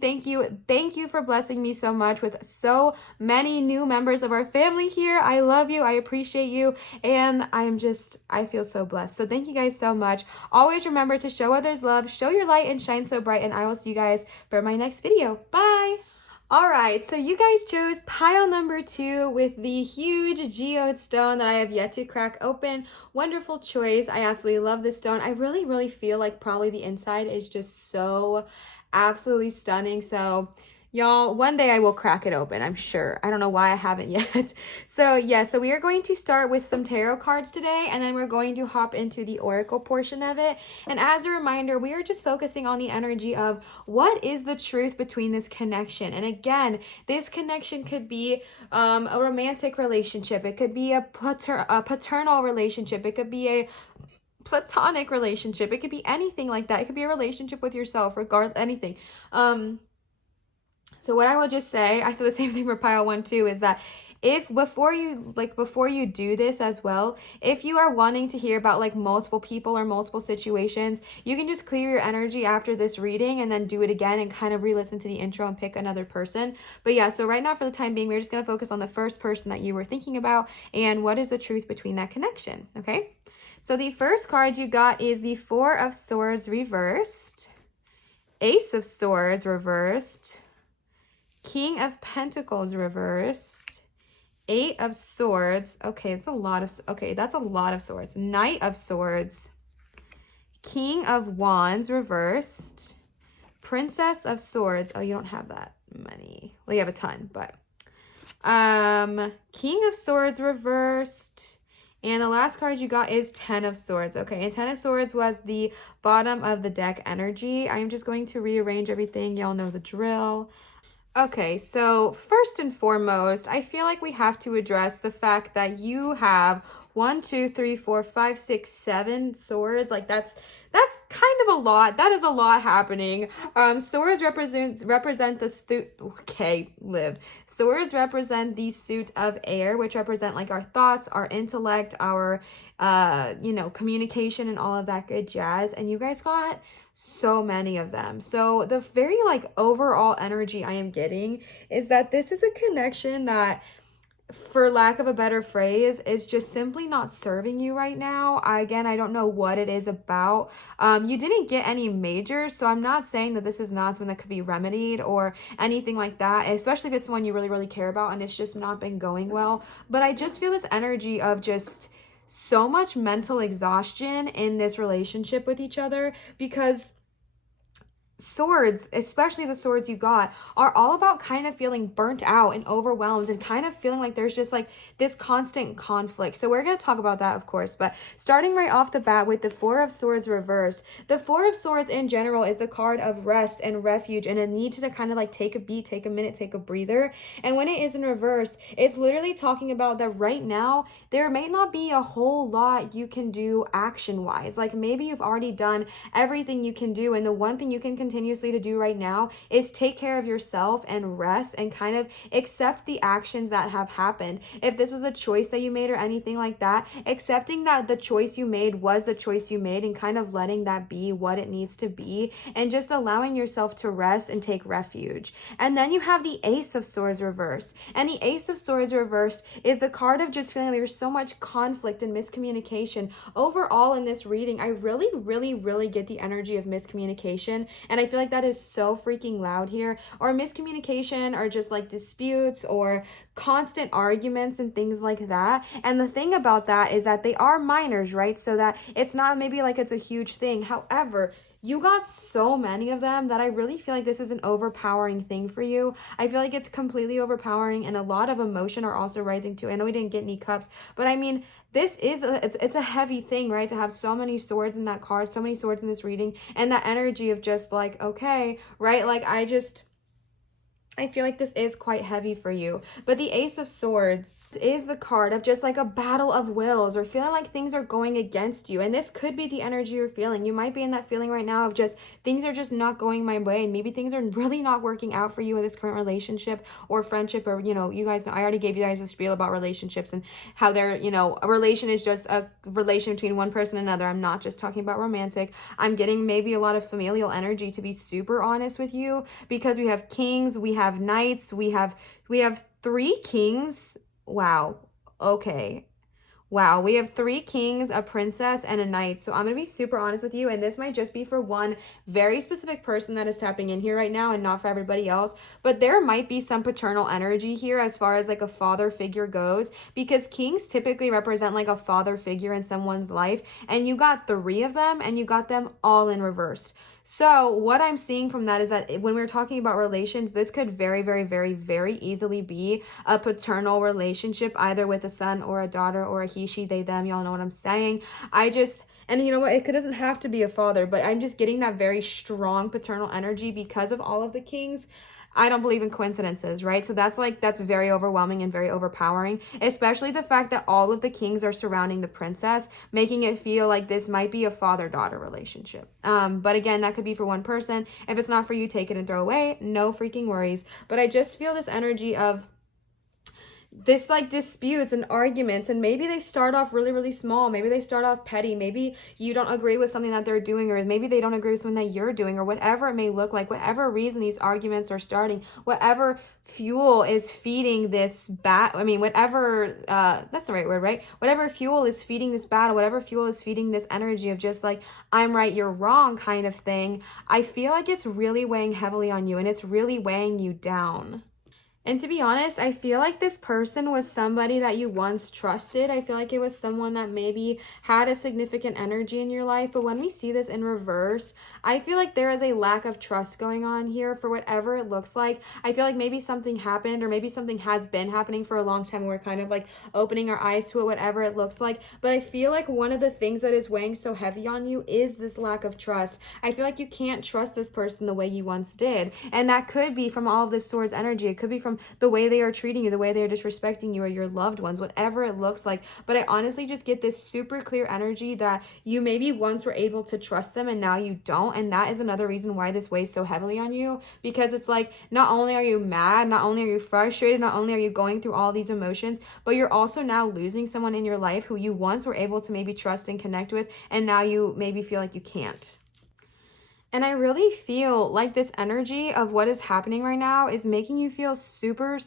for blessing me so much with so many new members of our family here. I love you. I appreciate you. And I feel so blessed. So thank you guys so much. Always remember to show others love, show your light, and shine so bright. And I will see you guys for my next video. Bye. All right, so you guys chose pile number 2 with the huge geode stone that I have yet to crack open. Wonderful choice. I absolutely love this stone. I really feel like probably the inside is just so absolutely stunning. So y'all, one day I will crack it open, I'm sure. I don't know why I haven't yet. So yeah, so we are going to start with some tarot cards today, and then we're going to hop into the oracle portion of it. And as a reminder, we are just focusing on the energy of what is the truth between this connection. And again, this connection could be a romantic relationship. It could be a paternal relationship. It could be a platonic relationship. It could be anything like that. It could be a relationship with yourself, regardless, anything. So what I will just say, I said the same thing for pile 1 too, is that if before you do this as well, if you are wanting to hear about like multiple people or multiple situations, you can just clear your energy after this reading and then do it again and kind of re-listen to the intro and pick another person. But yeah, so right now for the time being, we're just going to focus on the first person that you were thinking about and what is the truth between that connection, okay? So the first card you got is the 4 of Swords reversed, Ace of Swords reversed, King of Pentacles reversed, 8 of Swords. Okay, that's a lot of swords. Knight of Swords, King of Wands reversed, Princess of Swords. Oh, you don't have that many. Well, you have a ton, but King of Swords reversed. And the last card you got is 10 of Swords. Okay, and 10 of Swords was the bottom of the deck energy. I am just going to rearrange everything. Y'all know the drill. Okay, so first and foremost, I feel like we have to address the fact that you have 1, 2, 3, 4, 5, 6, 7 swords. Like that's kind of a lot. That is a lot happening. Swords represent the suit. Okay, Liv. Swords represent the suit of air, which represent like our thoughts, our intellect, our communication and all of that good jazz. And you guys got so many of them. So the very like overall energy I am getting is that this is a connection that, for lack of a better phrase, is just simply not serving you right now. I don't know what it is about. You didn't get any majors, so I'm not saying that this is not something that could be remedied or anything like that, especially if it's someone you really care about and it's just not been going well. But I just feel this energy of just so much mental exhaustion in this relationship with each other, because swords, especially the swords you got, are all about kind of feeling burnt out and overwhelmed and kind of feeling like there's just like this constant conflict. So we're going to talk about that, of course, but starting right off the bat with the 4 of Swords reversed. The 4 of Swords in general is the card of rest and refuge and a need to kind of like take a beat, take a minute, take a breather. And when it is in reverse, it's literally talking about that right now there may not be a whole lot you can do action wise. Like maybe you've already done everything you can do, and the one thing you can continuously to do right now is take care of yourself and rest and kind of accept the actions that have happened. If this was a choice that you made or anything like that, accepting that the choice you made was the choice you made and kind of letting that be what it needs to be and just allowing yourself to rest and take refuge. And then you have the Ace of Swords reversed. And the Ace of Swords reversed is the card of just feeling like there's so much conflict and miscommunication. Overall in this reading, I really get the energy of miscommunication. And I feel like that is so freaking loud here. Or miscommunication or just like disputes or constant arguments and things like that. And the thing about that is that they are minors, right? So that it's not maybe like it's a huge thing. However, you got so many of them that I really feel like this is an overpowering thing for you. I feel like it's completely overpowering and a lot of emotion are also rising too. I know we didn't get any cups, but I mean, this is it's a heavy thing, right? To have so many swords in that card, so many swords in this reading, and that energy of just like, okay, right? Like I feel like this is quite heavy for you. But the Ace of Swords is the card of just like a battle of wills or feeling like things are going against you. And this could be the energy you're feeling. You might be in that feeling right now of just things are just not going my way. And maybe things are really not working out for you in this current relationship or friendship. Or, you know, you guys know, I already gave you guys a spiel about relationships and how they're, you know, a relation is just a relation between one person and another. I'm not just talking about romantic. I'm getting maybe a lot of familial energy, to be super honest with you, because we have kings, we have knights, we have 3 kings. Wow. Okay. Wow, we have 3 kings, a princess, and a knight. So I'm going to be super honest with you, and this might just be for one very specific person that is tapping in here right now and not for everybody else, but there might be some paternal energy here as far as like a father figure goes, because kings typically represent like a father figure in someone's life, and you got 3 of them, and you got them all in reverse. So what I'm seeing from that is that when we're talking about relations, this could very easily be a paternal relationship, either with a son or a daughter or a he, she, they, them. Y'all know what I'm saying. And you know what? It doesn't have to be a father, but I'm just getting that very strong paternal energy because of all of the kings. I don't believe in coincidences, right? So that's very overwhelming and very overpowering, especially the fact that all of the kings are surrounding the princess, making it feel like this might be a father-daughter relationship. But again, that could be for one person. If it's not for you, take it and throw away. No freaking worries. But I just feel this energy of this like disputes and arguments, and maybe they start off really small, maybe they start off petty, maybe you don't agree with something that they're doing, or maybe they don't agree with something that you're doing, or whatever it may look like, whatever reason these arguments are starting, whatever fuel is feeding this whatever that's the right word, right? Whatever fuel is feeding this battle, whatever fuel is feeding this energy of just like I'm right, you're wrong kind of thing, I feel like it's really weighing heavily on you and it's really weighing you down. And to be honest, I feel like this person was somebody that you once trusted. I feel like it was someone that maybe had a significant energy in your life. But when we see this in reverse, I feel like there is a lack of trust going on here for whatever it looks like. I feel like maybe something happened, or maybe something has been happening for a long time and we're kind of like opening our eyes to it, whatever it looks like. But I feel like one of the things that is weighing so heavy on you is this lack of trust. I feel like you can't trust this person the way you once did. And that could be from all of this swords energy. It could be from the way they are treating you, the way they are disrespecting you or your loved ones, whatever it looks like. But I honestly just get this super clear energy that you maybe once were able to trust them and now you don't. And that is another reason why this weighs so heavily on you, because it's like not only are you mad, not only are you frustrated, not only are you going through all these emotions, but you're also now losing someone in your life who you once were able to maybe trust and connect with, and now you maybe feel like you can't. And I really feel like this energy of what is happening right now is making you feel super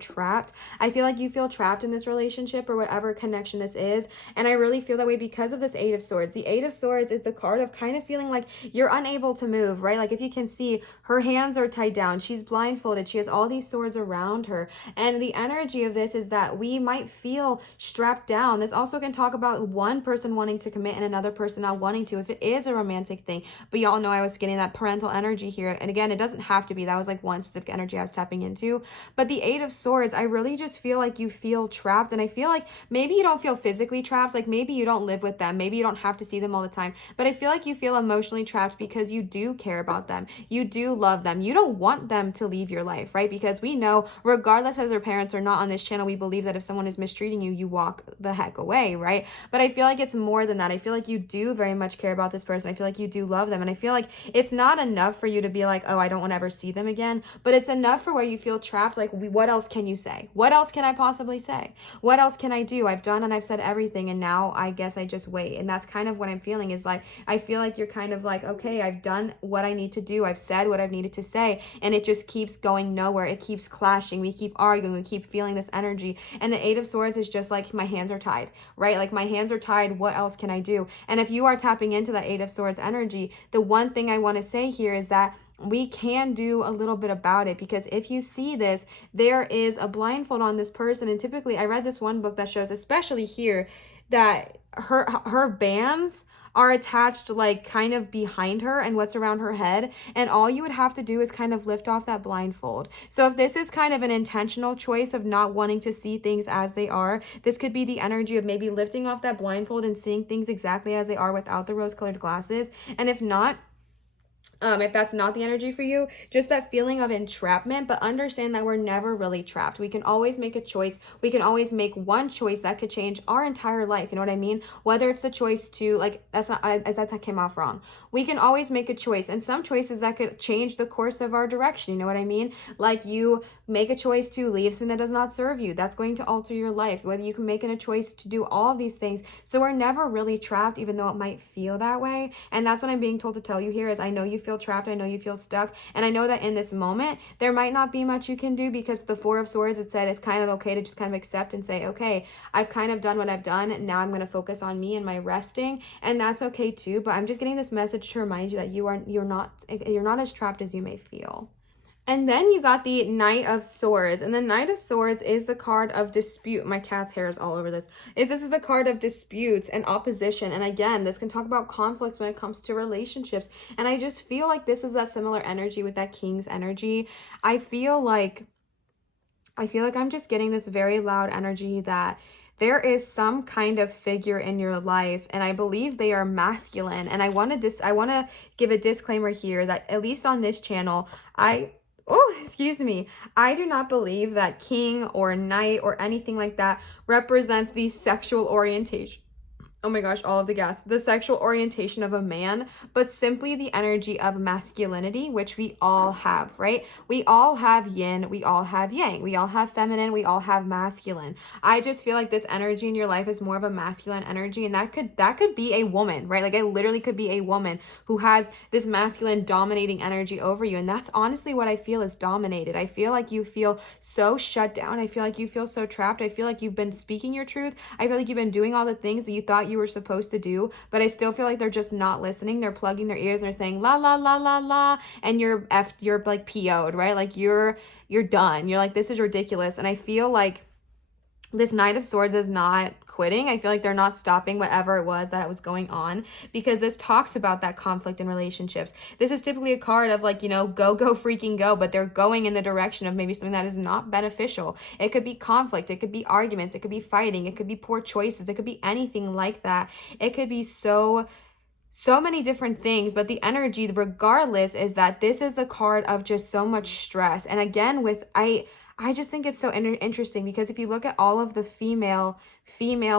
trapped. I feel like you feel trapped in this relationship or whatever connection this is. And I really feel that way because of this 8 of Swords. The 8 of Swords is the card of kind of feeling like you're unable to move, right? Like if you can see, her hands are tied down. She's blindfolded. She has all these swords around her. And the energy of this is that we might feel strapped down. This also can talk about one person wanting to commit and another person not wanting to, if it is a romantic thing. But y'all know I was getting that parental energy here, and again, it doesn't have to be. That was like one specific energy I was tapping into. But the 8 of Swords, I really just feel like you feel trapped, and I feel like maybe you don't feel physically trapped, like maybe you don't live with them, maybe you don't have to see them all the time, but I feel like you feel emotionally trapped because you do care about them, you do love them, you don't want them to leave your life, right? Because we know, regardless whether their parents or not on this channel, we believe that if someone is mistreating you, you walk the heck away, right? But I feel like it's more than that. I feel like you do very much care about this person. I feel like you do love them, and I feel like it's not enough for you to be like, oh, I don't want to ever see them again, but it's enough for where you feel trapped. Like, what else can you say? What else can I possibly say? What else can I do? I've done and I've said everything, and now I guess I just wait. And that's kind of what I'm feeling, is like, I feel like you're kind of like, okay, I've done what I need to do. I've said what I've needed to say, and it just keeps going nowhere. It keeps clashing. We keep arguing. We keep feeling this energy. And the Eight of Swords is just like, my hands are tied, right? Like, my hands are tied. What else can I do? And if you are tapping into that Eight of Swords energy, the one thing I want to say here is that we can do a little bit about it, because if you see this, there is a blindfold on this person. And typically, I read this one book that shows, especially here, that her bands are attached like kind of behind her and what's around her head, and all you would have to do is kind of lift off that blindfold. So if this is kind of an intentional choice of not wanting to see things as they are, this could be the energy of maybe lifting off that blindfold and seeing things exactly as they are without the rose-colored glasses. And if not, if that's not the energy for you, just that feeling of entrapment, but understand that we're never really trapped. We can always make a choice. We can always make one choice that could change our entire life. You know what I mean? Whether it's the choice to, like, that came off wrong. We can always make a choice, and some choices that could change the course of our direction. You know what I mean? Like, you make a choice to leave something that does not serve you. That's going to alter your life. Whether you can make a choice to do all of these things. So we're never really trapped, even though it might feel that way. And that's what I'm being told to tell you here, is I know you feel trapped. I know you feel stuck. And I know that in this moment, there might not be much you can do, because the Four of Swords, it said it's kind of okay to just kind of accept and say, okay, I've kind of done what I've done. And now I'm going to focus on me and my resting. And that's okay too. But I'm just getting this message to remind you that you're not as trapped as you may feel. And then you got the Knight of Swords. And the Knight of Swords is the card of dispute. My cat's hair is all over this. This is the card of disputes and opposition. And again, this can talk about conflicts when it comes to relationships. And I just feel like this is that similar energy with that King's energy. I feel like I'm just getting this very loud energy that there is some kind of figure in your life, and I believe they are masculine. And I want to give a disclaimer here that, at least on this channel, I do not believe that king or knight or anything like that represents the sexual orientation. Oh my gosh, all of the gas. The sexual orientation of a man, but simply the energy of masculinity, which we all have, right? We all have yin, we all have yang, we all have feminine, we all have masculine. I just feel like this energy in your life is more of a masculine energy, and that could be a woman, right? Like, it literally could be a woman who has this masculine dominating energy over you, and that's honestly what I feel is dominated. I feel like you feel so shut down. I feel like you feel so trapped. I feel like you've been speaking your truth. I feel like you've been doing all the things that you thought you were supposed to do, but I still feel like they're just not listening. They're plugging their ears and they're saying la la la la la, and you're like PO'd, right? Like, you're done. You're like, this is ridiculous. And I feel like this Knight of Swords is not quitting. I feel like they're not stopping whatever it was that was going on, because this talks about that conflict in relationships. This is typically a card of, like, go freaking go, but they're going in the direction of maybe something that is not beneficial. It could be conflict. It could be arguments. It could be fighting. It could be poor choices. It could be anything like that. It could be so many different things, but the energy regardless is that this is the card of just so much stress. And again, I just think it's so interesting, because if you look at all of the female,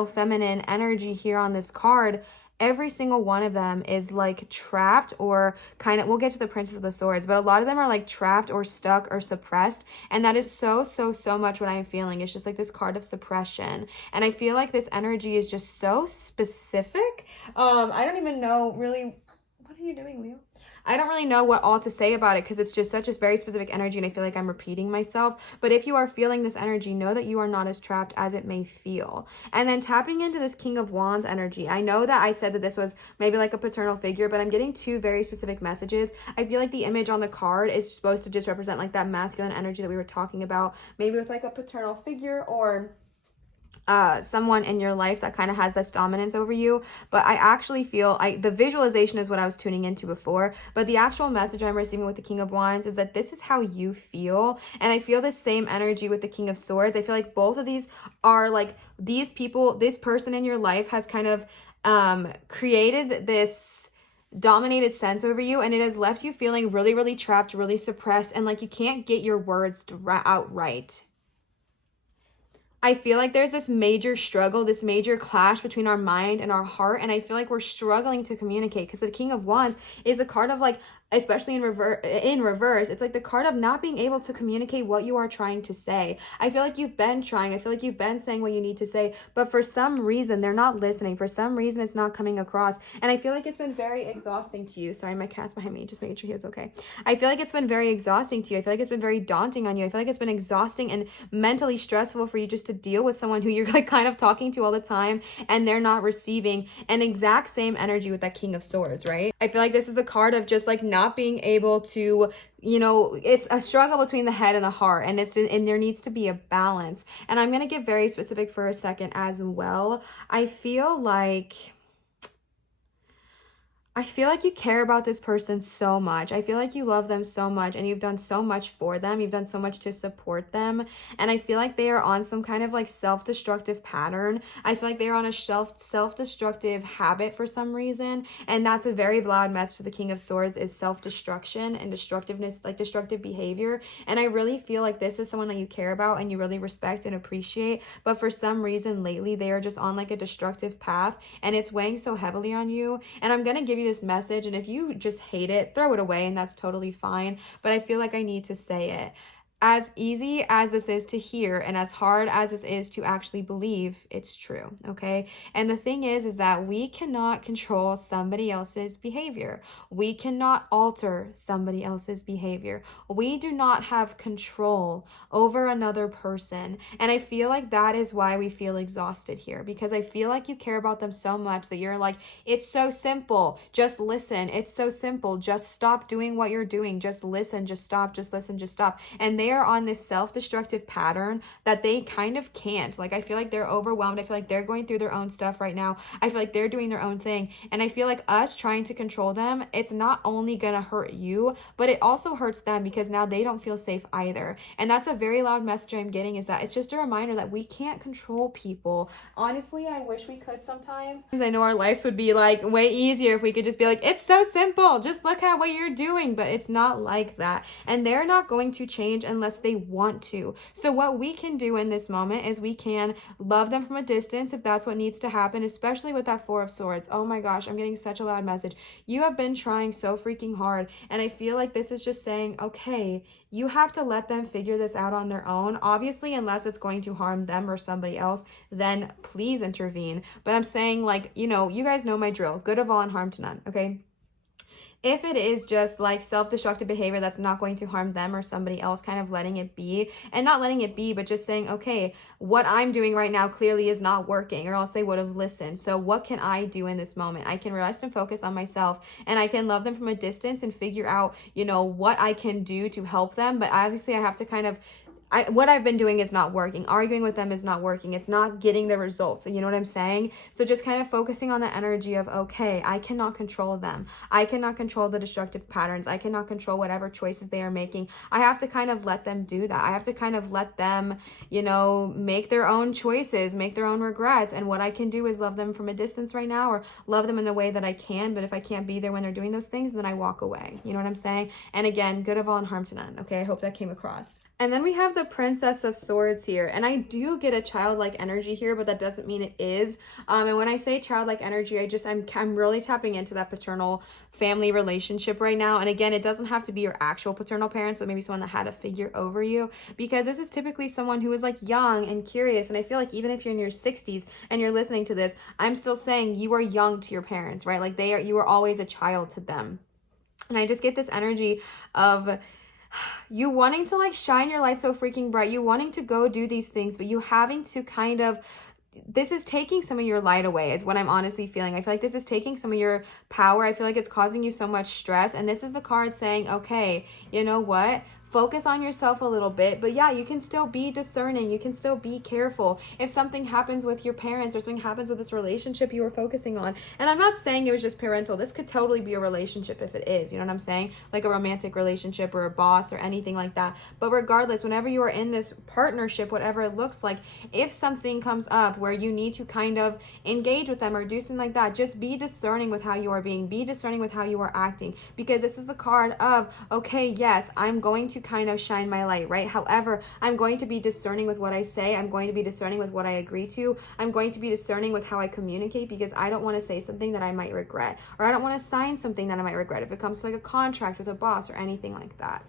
feminine energy here on this card, every single one of them is like trapped, or kind of, we'll get to the Princess of the Swords, but a lot of them are like trapped or stuck or suppressed. And that is so much what I'm feeling. It's just like this card of suppression. And I feel like this energy is just so specific. I don't even know really, what are you doing, Leo? I don't really know what all to say about it, because it's just such a very specific energy, and I feel like I'm repeating myself. But if you are feeling this energy, know that you are not as trapped as it may feel. And then tapping into this King of Wands energy, I know that I said that this was maybe like a paternal figure, but I'm getting two very specific messages. I feel like the image on the card is supposed to just represent like that masculine energy that we were talking about, maybe with like a paternal figure, or someone in your life that kind of has this dominance over you. But I actually feel the visualization is what I was tuning into before, but the actual message I'm receiving with the King of Wands is that this is how you feel. And I feel the same energy with the King of Swords. I feel like both of these are like, these people, this person in your life has kind of created this dominated sense over you, and it has left you feeling really trapped, really suppressed, and like you can't get your words out right. I feel like there's this major struggle, this major clash between our mind and our heart. And I feel like we're struggling to communicate because the King of Wands is a card of like, especially in reverse, it's like the card of not being able to communicate what you are trying to say. I feel like you've been trying. I feel like you've been saying what you need to say, but for some reason, they're not listening. For some reason, it's not coming across. And I feel like it's been very exhausting to you. Sorry, my cat's behind me, just making sure he was okay. I feel like it's been very exhausting to you. I feel like it's been very daunting on you. I feel like it's been exhausting and mentally stressful for you just to deal with someone who you're like kind of talking to all the time and they're not receiving an exact same energy with that King of Swords, right? I feel like this is the card of just like not being able to, it's a struggle between the head and the heart, and and there needs to be a balance. And I'm going to get very specific for a second as well. I feel like you care about this person so much. I feel like you love them so much and you've done so much for them. You've done so much to support them. And I feel like they are on some kind of like self-destructive pattern. I feel like they are on a self-destructive habit for some reason. And that's a very loud message for the King of Swords is self-destruction and destructiveness, like destructive behavior. And I really feel like this is someone that you care about and you really respect and appreciate. But for some reason lately, they are just on like a destructive path and it's weighing so heavily on you. And I'm going to give you this message, and if you just hate it, throw it away, and that's totally fine. But I feel like I need to say it. As easy as this is to hear and as hard as this is to actually believe, it's true, okay? And the thing is that we cannot control somebody else's behavior. We cannot alter somebody else's behavior. We do not have control over another person. And I feel like that is why we feel exhausted here, because I feel like you care about them so much that you're like, it's so simple, just listen. It's so simple, just stop doing what you're doing. Just listen, just stop, just listen, just stop. And they are on this self-destructive pattern that they kind of can't. Like, I feel like they're overwhelmed. I feel like they're going through their own stuff right now. I feel like they're doing their own thing. And I feel like us trying to control them, it's not only gonna hurt you, but it also hurts them because now they don't feel safe either. And that's a very loud message I'm getting, is that it's just a reminder that we can't control people. Honestly, I wish we could sometimes. I know our lives would be like way easier if we could just be like, it's so simple, just look at what you're doing, but it's not like that. And they're not going to change unless they want to. So what we can do in this moment is we can love them from a distance if that's what needs to happen, especially with that Four of Swords. Oh my gosh, I'm getting such a loud message. You have been trying so freaking hard, and I feel like this is just saying, okay, you have to let them figure this out on their own. Obviously, unless it's going to harm them or somebody else, then please intervene. But I'm saying, like, you guys know my drill. Good of all and harm to none, okay? If it is just like self-destructive behavior that's not going to harm them or somebody else, kind of letting it be, and not letting it be, but just saying, okay, what I'm doing right now clearly is not working, or else they would have listened. So what can I do in this moment? I can rest and focus on myself, and I can love them from a distance and figure out, what I can do to help them. But obviously I have to kind of what I've been doing is not working. Arguing with them is not working. It's not getting the results. You know what I'm saying? So just kind of focusing on the energy of, okay, I cannot control them. I cannot control the destructive patterns. I cannot control whatever choices they are making. I have to kind of let them do that. I have to kind of let them, make their own choices, make their own regrets. And what I can do is love them from a distance right now, or love them in the way that I can. But if I can't be there when they're doing those things, then I walk away. You know what I'm saying? And again, good of all and harm to none. Okay, I hope that came across. And then we have the Princess of Swords here. And I do get a childlike energy here, but that doesn't mean it is. And when I say childlike energy, I'm really tapping into that paternal family relationship right now. And again, it doesn't have to be your actual paternal parents, but maybe someone that had a figure over you, because this is typically someone who is like young and curious. And I feel like even if you're in your 60s and you're listening to this, I'm still saying you are young to your parents, right? Like you are always a child to them. And I just get this energy of you wanting to like shine your light so freaking bright, you wanting to go do these things, but you having to kind of, this is taking some of your light away is what I'm honestly feeling. I feel like this is taking some of your power. I feel like it's causing you so much stress. And this is the card saying, okay, you know what? Focus on yourself a little bit, but yeah, you can still be discerning. You can still be careful. If something happens with your parents or something happens with this relationship you were focusing on, and I'm not saying it was just parental, this could totally be a relationship if it is, you know what I'm saying? Like a romantic relationship or a boss or anything like that. But regardless, whenever you are in this partnership, whatever it looks like, if something comes up where you need to kind of engage with them or do something like that, just be discerning with how you are being, be discerning with how you are acting, because this is the card of, okay, yes, I'm going to to kind of shine my light, right? However, I'm going to be discerning with what I say. I'm going to be discerning with what I agree to. I'm going to be discerning with how I communicate, because I don't want to say something that I might regret, or I don't want to sign something that I might regret if it comes to like a contract with a boss or anything like that.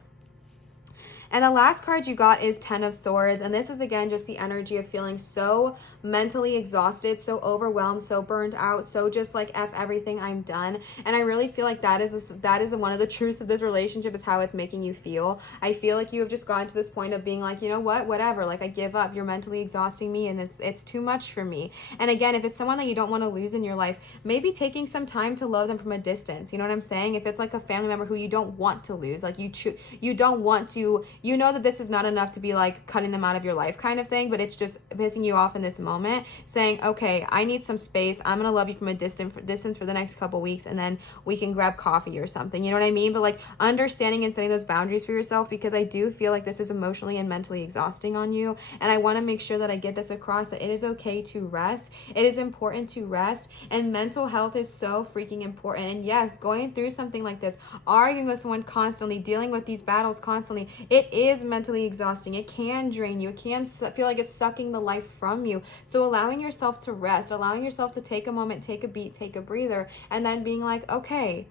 And the last card you got is 10 of Swords. And this is, again, just the energy of feeling so mentally exhausted, so overwhelmed, so burned out, so just like F everything, I'm done. And I really feel like that is one of the truths of this relationship, is how it's making you feel. I feel like you have just gotten to this point of being like, you know what, whatever, like I give up. You're mentally exhausting me, and it's too much for me. And again, if it's someone that you don't want to lose in your life, maybe taking some time to love them from a distance. You know what I'm saying? If it's like a family member who you don't want to lose, like you don't want to, you know that this is not enough to be like cutting them out of your life kind of thing, but it's just pissing you off in this moment, saying, okay, I need some space. I'm gonna love you from a distance for the next couple weeks, and then we can grab coffee or something. You know what I mean? But like understanding and setting those boundaries for yourself, because I do feel like this is emotionally and mentally exhausting on you, and I want to make sure that I get this across, that it is okay to rest. It is important to rest, and mental health is so freaking important. And yes, going through something like this, arguing with someone constantly, dealing with these battles constantly, it is mentally exhausting. It can drain you. It can feel like it's sucking the life from you. So allowing yourself to rest, allowing yourself to take a moment, take a beat, take a breather, and then being like, okay,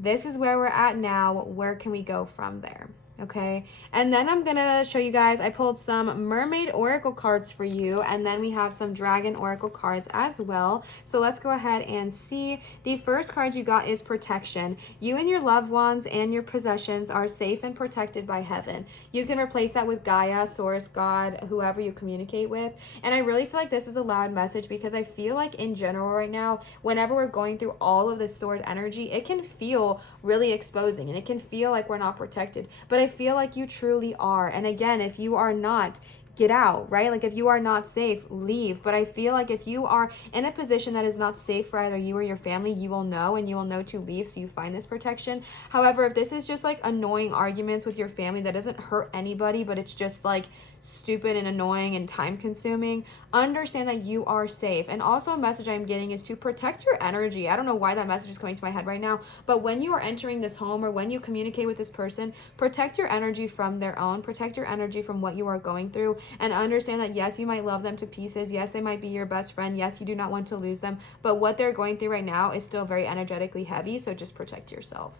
this is where we're at now. Where can we go from there? Okay, and then I'm gonna show you guys, I pulled some mermaid oracle cards for you, and then we have some dragon oracle cards as well. So let's go ahead and see. The first card you got is protection. You and your loved ones and your possessions are safe and protected by heaven. You can replace that with Gaia, source, God, whoever you communicate with. And I really feel like this is a loud message, because I feel like in general right now, whenever we're going through all of this sword energy, it can feel really exposing, and it can feel like we're not protected, but I feel like you truly are. And again, if you are not, get out, right? Like if you are not safe, leave. But I feel like if you are in a position that is not safe for either you or your family, you will know, and you will know to leave, so you find this protection. However, if this is just like annoying arguments with your family that doesn't hurt anybody, but it's just like stupid and annoying and time consuming, understand that you are safe. And also a message I'm getting is to protect your energy. I don't know why that message is coming to my head right now, but when you are entering this home, or when you communicate with this person, protect your energy from their own, protect your energy from what you are going through, and understand that yes, you might love them to pieces, yes, they might be your best friend, yes, you do not want to lose them, but what they're going through right now is still very energetically heavy, so just protect yourself.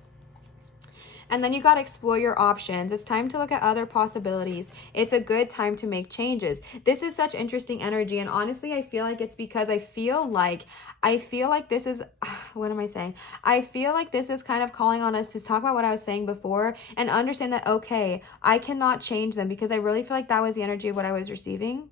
And then you got to explore your options. It's time to look at other possibilities. It's a good time to make changes. This is such interesting energy. And honestly, I feel like it's because I feel like this is, what am I saying? I feel like this is kind of calling on us to talk about what I was saying before, and understand that, okay, I cannot change them, because I really feel like that was the energy of what I was receiving.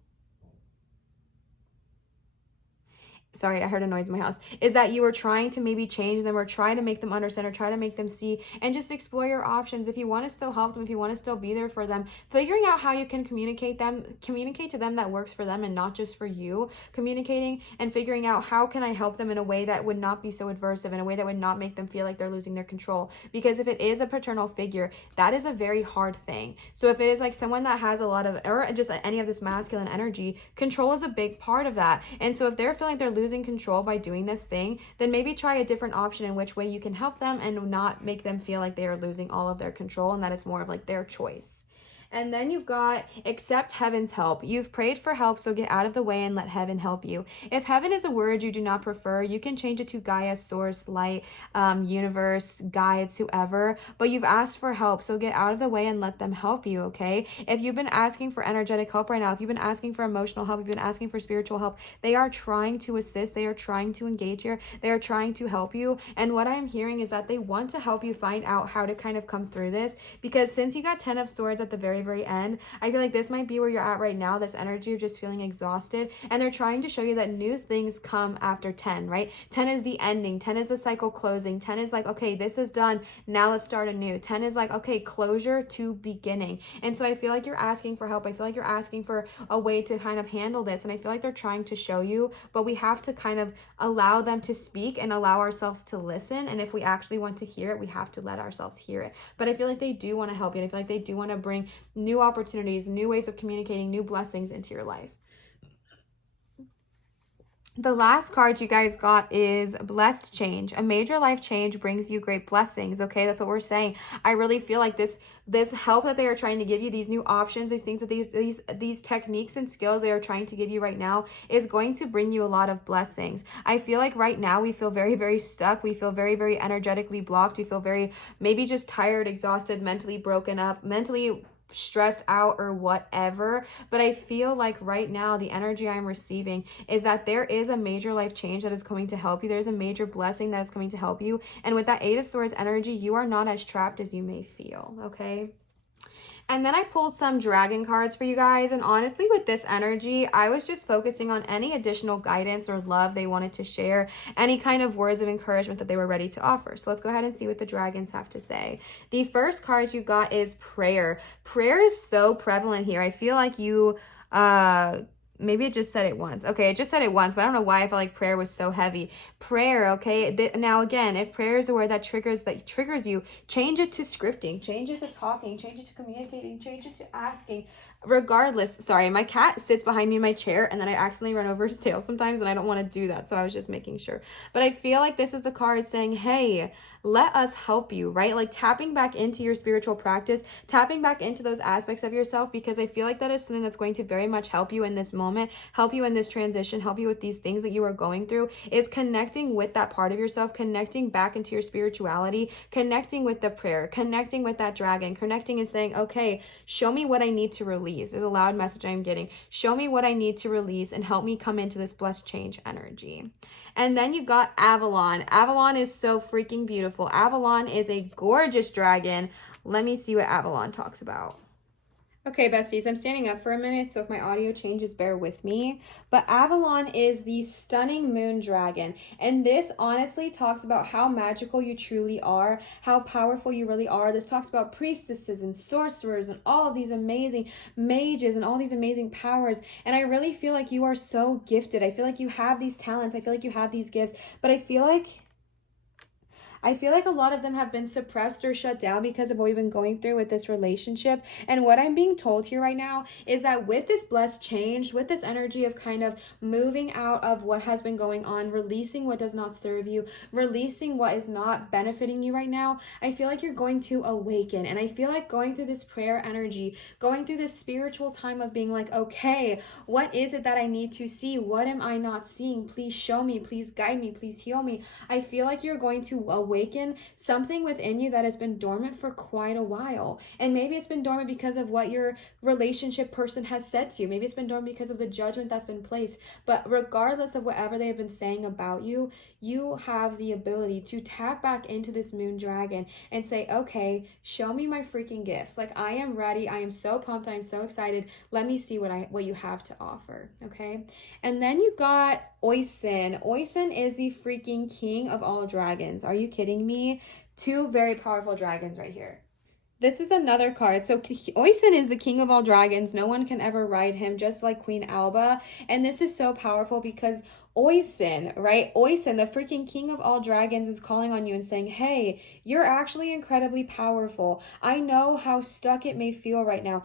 Sorry, I heard a noise in my house, is that you were trying to maybe change them, or try to make them understand, or try to make them see, and just explore your options. If you want to still help them, if you want to still be there for them, figuring out how you can communicate to them that works for them and not just for you, communicating and figuring out how can I help them in a way that would not be so adversive, in a way that would not make them feel like they're losing their control. Because if it is a paternal figure, that is a very hard thing. So if it is like someone that has a lot of, or just any of this masculine energy, control is a big part of that. And so if they're feeling like they're losing control by doing this thing, then maybe try a different option in which way you can help them and not make them feel like they are losing all of their control, and that it's more of like their choice. And then you've got accept heaven's help. You've prayed for help, so get out of the way and let heaven help you. If heaven is a word you do not prefer, you can change it to Gaia, source, light, universe, guides, whoever. But you've asked for help, so get out of the way and let them help you, okay? If you've been asking for energetic help right now, if you've been asking for emotional help, if you've been asking for spiritual help, they are trying to assist. They are trying to engage here. They are trying to help you. And what I'm hearing is that they want to help you find out how to kind of come through this, because since you got 10 of Swords at the very end, I feel like this might be where you're at right now, this energy of just feeling exhausted, and they're trying to show you that new things come after 10, right? 10 is the ending, 10 is the cycle closing, 10 is like, okay, this is done, now let's start anew. 10 is like, okay, closure to beginning. And so I feel like you're asking for help. I feel like you're asking for a way to kind of handle this, and I feel like they're trying to show you, but we have to kind of allow them to speak and allow ourselves to listen. And if we actually want to hear it, we have to let ourselves hear it. But I feel like they do want to help you, and I feel like they do want to bring new opportunities, new ways of communicating, new blessings into your life. The last card you guys got is blessed change. A major life change brings you great blessings. Okay, that's what we're saying. I really feel like this help that they are trying to give you, these new options, these things that these techniques and skills they are trying to give you right now is going to bring you a lot of blessings. I feel like right now we feel very, very stuck. We feel very, very energetically blocked. We feel very maybe just tired, exhausted, mentally broken up, mentally stressed out or whatever. But I feel like right now the energy I'm receiving is that there is a major life change that is coming to help you. There's a major blessing that is coming to help you. And with that 8 of Swords energy, you are not as trapped as you may feel, okay? And then I pulled some dragon cards for you guys. And honestly, with this energy, I was just focusing on any additional guidance or love they wanted to share, any kind of words of encouragement that they were ready to offer. So let's go ahead and see what the dragons have to say. The first card you got is prayer. Prayer is so prevalent here. I feel like you, maybe it just said it once. Okay, it just said it once, but I don't know why I felt like prayer was so heavy. Prayer, okay? Now again, if prayer is a word that triggers you, change it to scripting, change it to talking, change it to communicating, change it to asking. Regardless, sorry, my cat sits behind me in my chair and then I accidentally run over his tail sometimes and I don't want to do that. So I was just making sure. But I feel like this is the card saying, hey, let us help you, right? Like tapping back into your spiritual practice, tapping back into those aspects of yourself, because I feel like that is something that's going to very much help you in this moment, help you in this transition, help you with these things that you are going through, is connecting with that part of yourself, connecting back into your spirituality, connecting with the prayer, connecting with that dragon, connecting and saying, okay, show me what I need to release. Is a loud message I'm getting. Show me what I need to release and help me come into this blessed change energy. And then you got Avalon. Avalon is so freaking beautiful. Avalon is a gorgeous dragon. Let me see what Avalon talks about. Okay, besties, I'm standing up for a minute, so if my audio changes, bear with me. But Avalon is the stunning moon dragon, and this honestly talks about how magical you truly are, how powerful you really are. This talks about priestesses and sorcerers and all of these amazing mages and all these amazing powers, and I really feel like you are so gifted. I feel like you have these talents. I feel like you have these gifts, but I feel like a lot of them have been suppressed or shut down because of what we've been going through with this relationship. And what I'm being told here right now is that with this blessed change, with this energy of kind of moving out of what has been going on, releasing what does not serve you, releasing what is not benefiting you right now, I feel like you're going to awaken. And I feel like going through this prayer energy, going through this spiritual time of being like, okay, what is it that I need to see? What am I not seeing? Please show me, please guide me, please heal me. I feel like you're going to awaken something within you that has been dormant for quite a while. And maybe it's been dormant because of what your relationship person has said to you. Maybe it's been dormant because of the judgment that's been placed. But regardless of whatever they have been saying about you, you have the ability to tap back into this moon dragon and say, okay, show me my freaking gifts. Like, I am ready. I am so pumped. I am so excited. Let me see what you have to offer. Okay. And then you got Oisin. Oisin is the freaking king of all dragons. Are you kidding me? Two very powerful dragons right here. This is another card. So Oisin is the king of all dragons. No one can ever ride him, just like Queen Alba. And this is so powerful because Oisin, right? Oisin, the freaking king of all dragons, is calling on you and saying, hey, you're actually incredibly powerful. I know how stuck it may feel right now.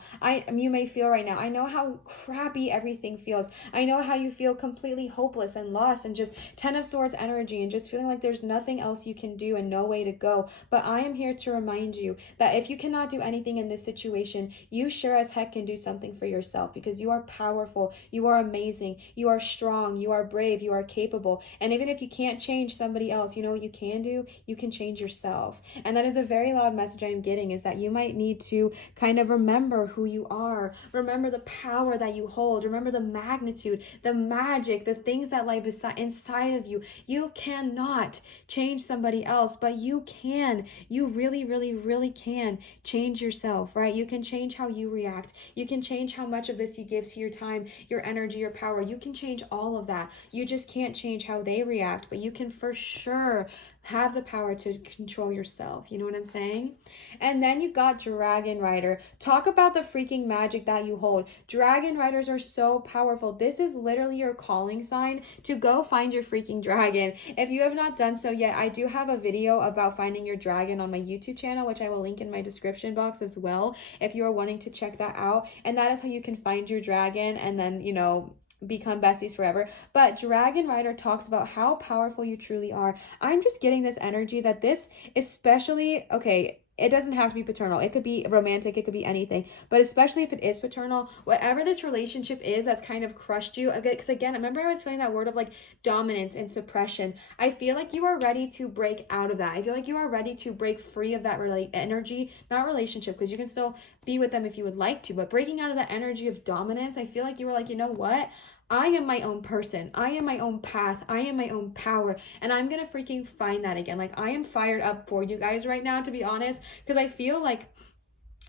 You may feel right now. I know how crappy everything feels. I know how you feel completely hopeless and lost and just 10 of Swords energy and just feeling like there's nothing else you can do and no way to go. But I am here to remind you that if you cannot do anything in this situation, you sure as heck can do something for yourself, because you are powerful. You are amazing. You are strong. You are brave. You are capable. And even if you can't change somebody else, you know what you can do? You can change yourself. And that is a very loud message I'm getting, is that you might need to kind of remember who you are. Remember the power that you hold. Remember the magnitude, the magic, the things that lie inside of you. You cannot change somebody else, but you can. You really, really, really can change yourself, right? You can change how you react. You can change how much of this you give to your time, your energy, your power. You can change all of that. You just can't change how they react, but you can for sure have the power to control yourself. You know what I'm saying? And then you got Dragon Rider. Talk about the freaking magic that you hold. Dragon Riders are so powerful. This is literally your calling sign to go find your freaking dragon. If you have not done so yet, I do have a video about finding your dragon on my YouTube channel, which I will link in my description box as well, if you are wanting to check that out. And that is how you can find your dragon and then, you know, become besties forever. But Dragon Rider talks about how powerful you truly are. I'm just getting this energy that this, especially, okay, it doesn't have to be paternal. It could be romantic. It could be anything. But especially if it is paternal, whatever this relationship is that's kind of crushed you. Because again, remember I was feeling that word of like dominance and suppression. I feel like you are ready to break out of that. I feel like you are ready to break free of that energy, not relationship, because you can still be with them if you would like to. But breaking out of that energy of dominance, I feel like you were like, you know what? I am my own person. I am my own path. I am my own power. And I'm going to freaking find that again. Like, I am fired up for you guys right now, to be honest, because I feel like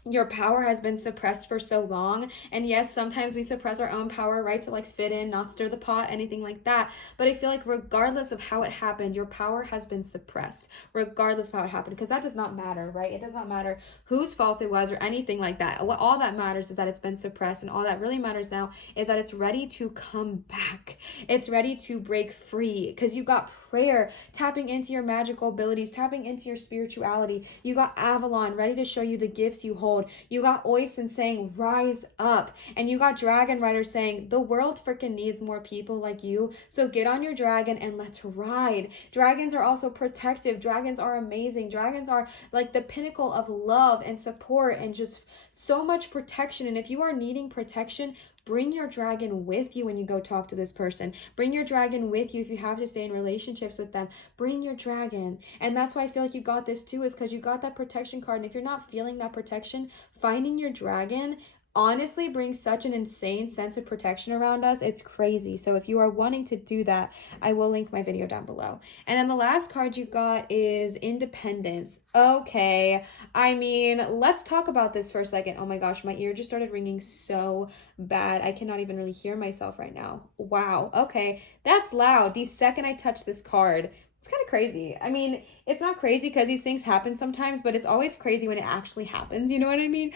your power has been suppressed for so long. And yes, sometimes we suppress our own power, right? To like fit in, not stir the pot, anything like that. But I feel like regardless of how it happened, your power has been suppressed, regardless of how it happened, because that does not matter, right? It does not matter whose fault it was or anything like that. All that matters is that it's been suppressed. And all that really matters now is that it's ready to come back. It's ready to break free, because you got prayer, tapping into your magical abilities, tapping into your spirituality. You got Avalon ready to show you the gifts you hold. You got Oisin saying, rise up. And you got Dragon Rider saying, the world freaking needs more people like you. So get on your dragon and let's ride. Dragons are also protective. Dragons are amazing. Dragons are like the pinnacle of love and support and just so much protection. And if you are needing protection, bring your dragon with you when you go talk to this person. Bring your dragon with you if you have to stay in relationships with them. Bring your dragon. And that's why I feel like you got this too, is because you got that protection card. And if you're not feeling that protection, finding your dragon honestly brings such an insane sense of protection around us. It's crazy. So if you are wanting to do that, I will link my video down below. And then the last card you got is Independence. Okay, I mean, let's talk about this for a second. Oh my gosh, my ear just started ringing so bad. I cannot even really hear myself right now. Wow, okay, that's loud. The second I touch this card, it's kind of crazy. I mean, it's not crazy because these things happen sometimes, but it's always crazy when it actually happens. You know what I mean?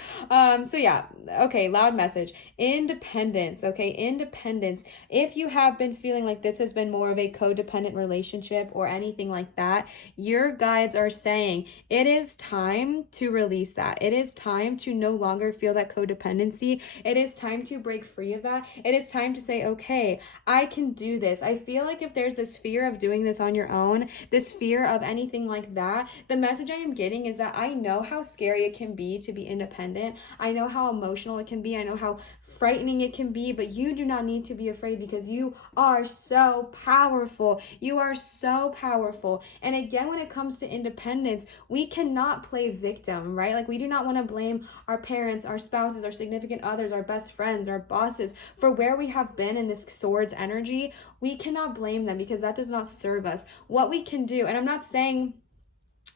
So yeah, okay, loud message. Independence, okay, independence. If you have been feeling like this has been more of a codependent relationship or anything like that, your guides are saying it is time to release that. It is time to no longer feel that codependency. It is time to break free of that. It is time to say, okay, I can do this. I feel like if there's this fear of doing this on your own, this fear of anything like that, the message I am getting is that I know how scary it can be to be independent. I know how emotional it can be. I know how frightening it can be, but you do not need to be afraid because you are so powerful. You are so powerful. And again, when it comes to independence, we cannot play victim, right? Like, we do not want to blame our parents, our spouses, our significant others, our best friends, our bosses for where we have been in this swords energy. We cannot blame them because that does not serve us. What we can do, and I'm not saying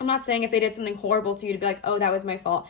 if they did something horrible to you to be like, oh, that was my fault.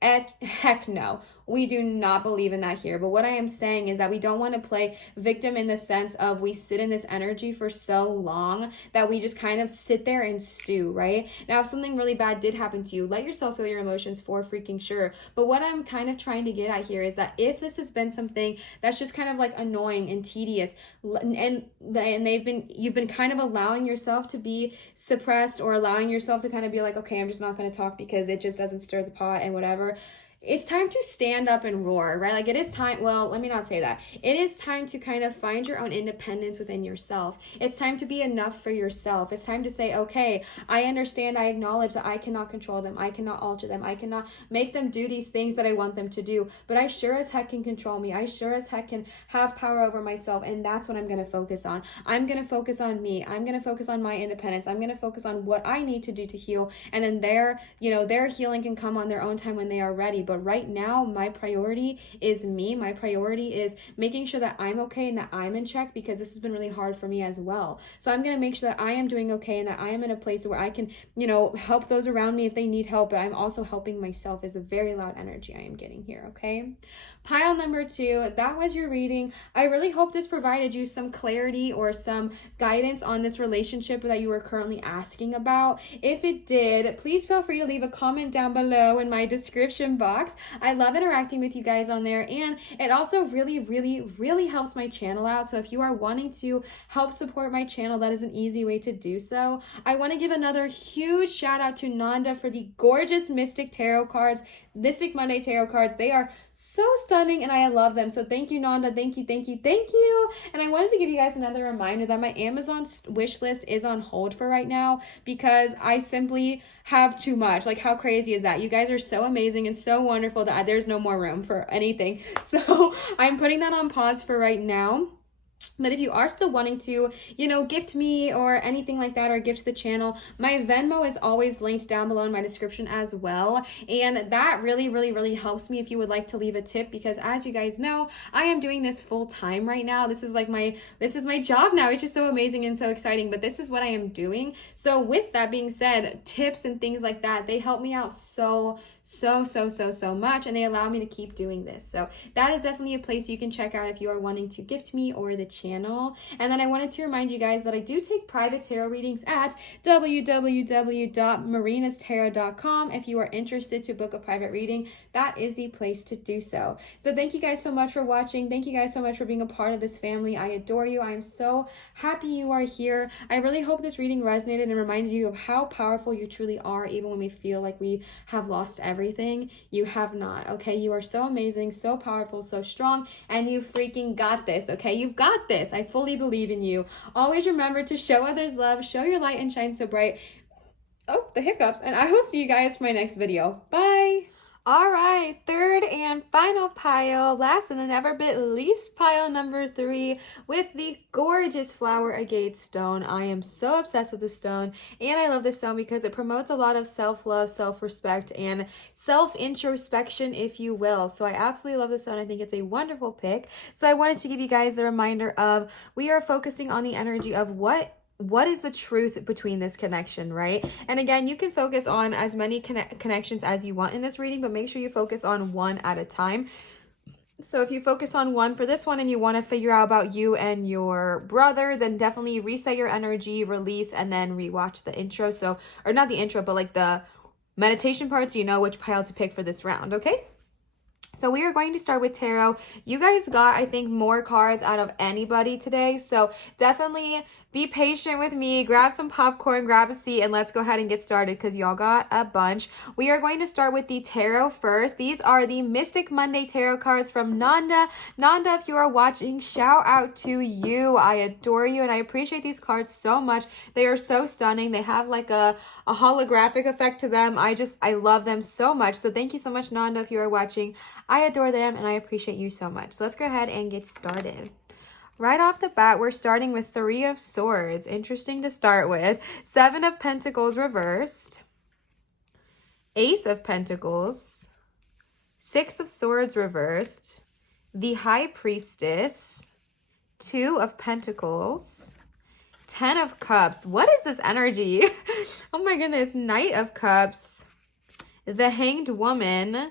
Heck no. We do not believe in that here. But what I am saying is that we don't want to play victim in the sense of we sit in this energy for so long that we just kind of sit there and stew, right? Now, if something really bad did happen to you, let yourself feel your emotions for freaking sure. But what I'm kind of trying to get at here is that if this has been something that's just kind of like annoying and tedious, and you've been kind of allowing yourself to be suppressed or allowing yourself to kind of be like, okay, I'm just not going to talk because it just doesn't stir the pot and whatever. It's time to stand up and roar, right? Like, it is time, well, let me not say that. It is time to kind of find your own independence within yourself. It's time to be enough for yourself. It's time to say, okay, I understand, I acknowledge that I cannot control them. I cannot alter them. I cannot make them do these things that I want them to do, but I sure as heck can control me. I sure as heck can have power over myself, and that's what I'm going to focus on. I'm going to focus on me. I'm going to focus on my independence. I'm going to focus on what I need to do to heal, and then their healing can come on their own time when they are ready. But right now, my priority is me. My priority is making sure that I'm okay and that I'm in check, because this has been really hard for me as well. So I'm going to make sure that I am doing okay and that I am in a place where I can, help those around me if they need help, but I'm also helping myself. Is a very loud energy I am getting here, okay? Pile number 2, that was your reading. I really hope this provided you some clarity or some guidance on this relationship that you were currently asking about. If it did, please feel free to leave a comment down below in my description box. box. I love interacting with you guys on there, and it also really helps my channel out. So if you are wanting to help support my channel, that is an easy way to do so. I want to give another huge shout out to Nanda for the gorgeous Mystic Tarot cards, Mystic Monday Tarot cards. They are so stunning and I love them. So thank you, Nanda. Thank you. And I wanted to give you guys another reminder that my Amazon wish list is on hold for right now because I simply have too much. Like, how crazy is that? You guys are so amazing and so wonderful that there's no more room for anything. So I'm putting that on pause for right now. But if you are still wanting to, gift me or anything like that, or gift the channel, my Venmo is always linked down below in my description as well. And that really helps me if you would like to leave a tip, because as you guys know, I am doing this full time right now. This is my job now, which is so amazing and so exciting, but this is what I am doing. So with that being said, tips and things like that, they help me out so much, and they allow me to keep doing this. So that is definitely a place you can check out if you are wanting to gift me or the channel. And then I wanted to remind you guys that I do take private tarot readings at www.marinatarot.com. If you are interested to book a private reading, that is the place to do so. So thank you guys so much for watching. Thank you guys so much for being a part of this family. I adore you. I am so happy you are here. I really hope this reading resonated and reminded you of how powerful you truly are, even when we feel like we have lost everything. You have not, okay? You are so amazing, so powerful, so strong, and you freaking got this, okay? You've got this. I fully believe in you. Always remember to show others love, show your light, and shine so bright. Oh, the hiccups. And I will see you guys for my next video. Bye. All right, third and final pile, last and the never bit least, pile number 3 with the gorgeous flower agate stone. I am so obsessed with this stone, and I love this stone because it promotes a lot of self-love, self-respect, and self-introspection, if you will. So I absolutely love this stone. I think it's a wonderful pick. So I wanted to give you guys the reminder of, we are focusing on the energy of what is the truth between this connection, right? And again, you can focus on as many connections as you want in this reading, but make sure you focus on one at a time. So if you focus on one for this one and you want to figure out about you and your brother, then definitely reset your energy, release, and then rewatch the intro. So, or not the intro, but like the meditation parts, you know which pile to pick for this round, okay? So we are going to start with tarot. You guys got, I think, more cards out of anybody today. So definitely be patient with me. Grab some popcorn, grab a seat, and let's go ahead and get started because y'all got a bunch. We are going to start with the tarot first. These are the Mystic Monday tarot cards from Nanda. Nanda, if you are watching, shout out to you. I adore you, and I appreciate these cards so much. They are so stunning. They have like a holographic effect to them. I love them so much. So thank you so much, Nanda, if you are watching. I adore them and I appreciate you so much. So let's go ahead and get started. Right off the bat, we're starting with 3 of Swords. Interesting to start with. 7 of Pentacles reversed. Ace of Pentacles. 6 of Swords reversed. The High Priestess. 2 of Pentacles. 10 of Cups. What is this energy? Oh my goodness. Knight of Cups. The Hanged Woman.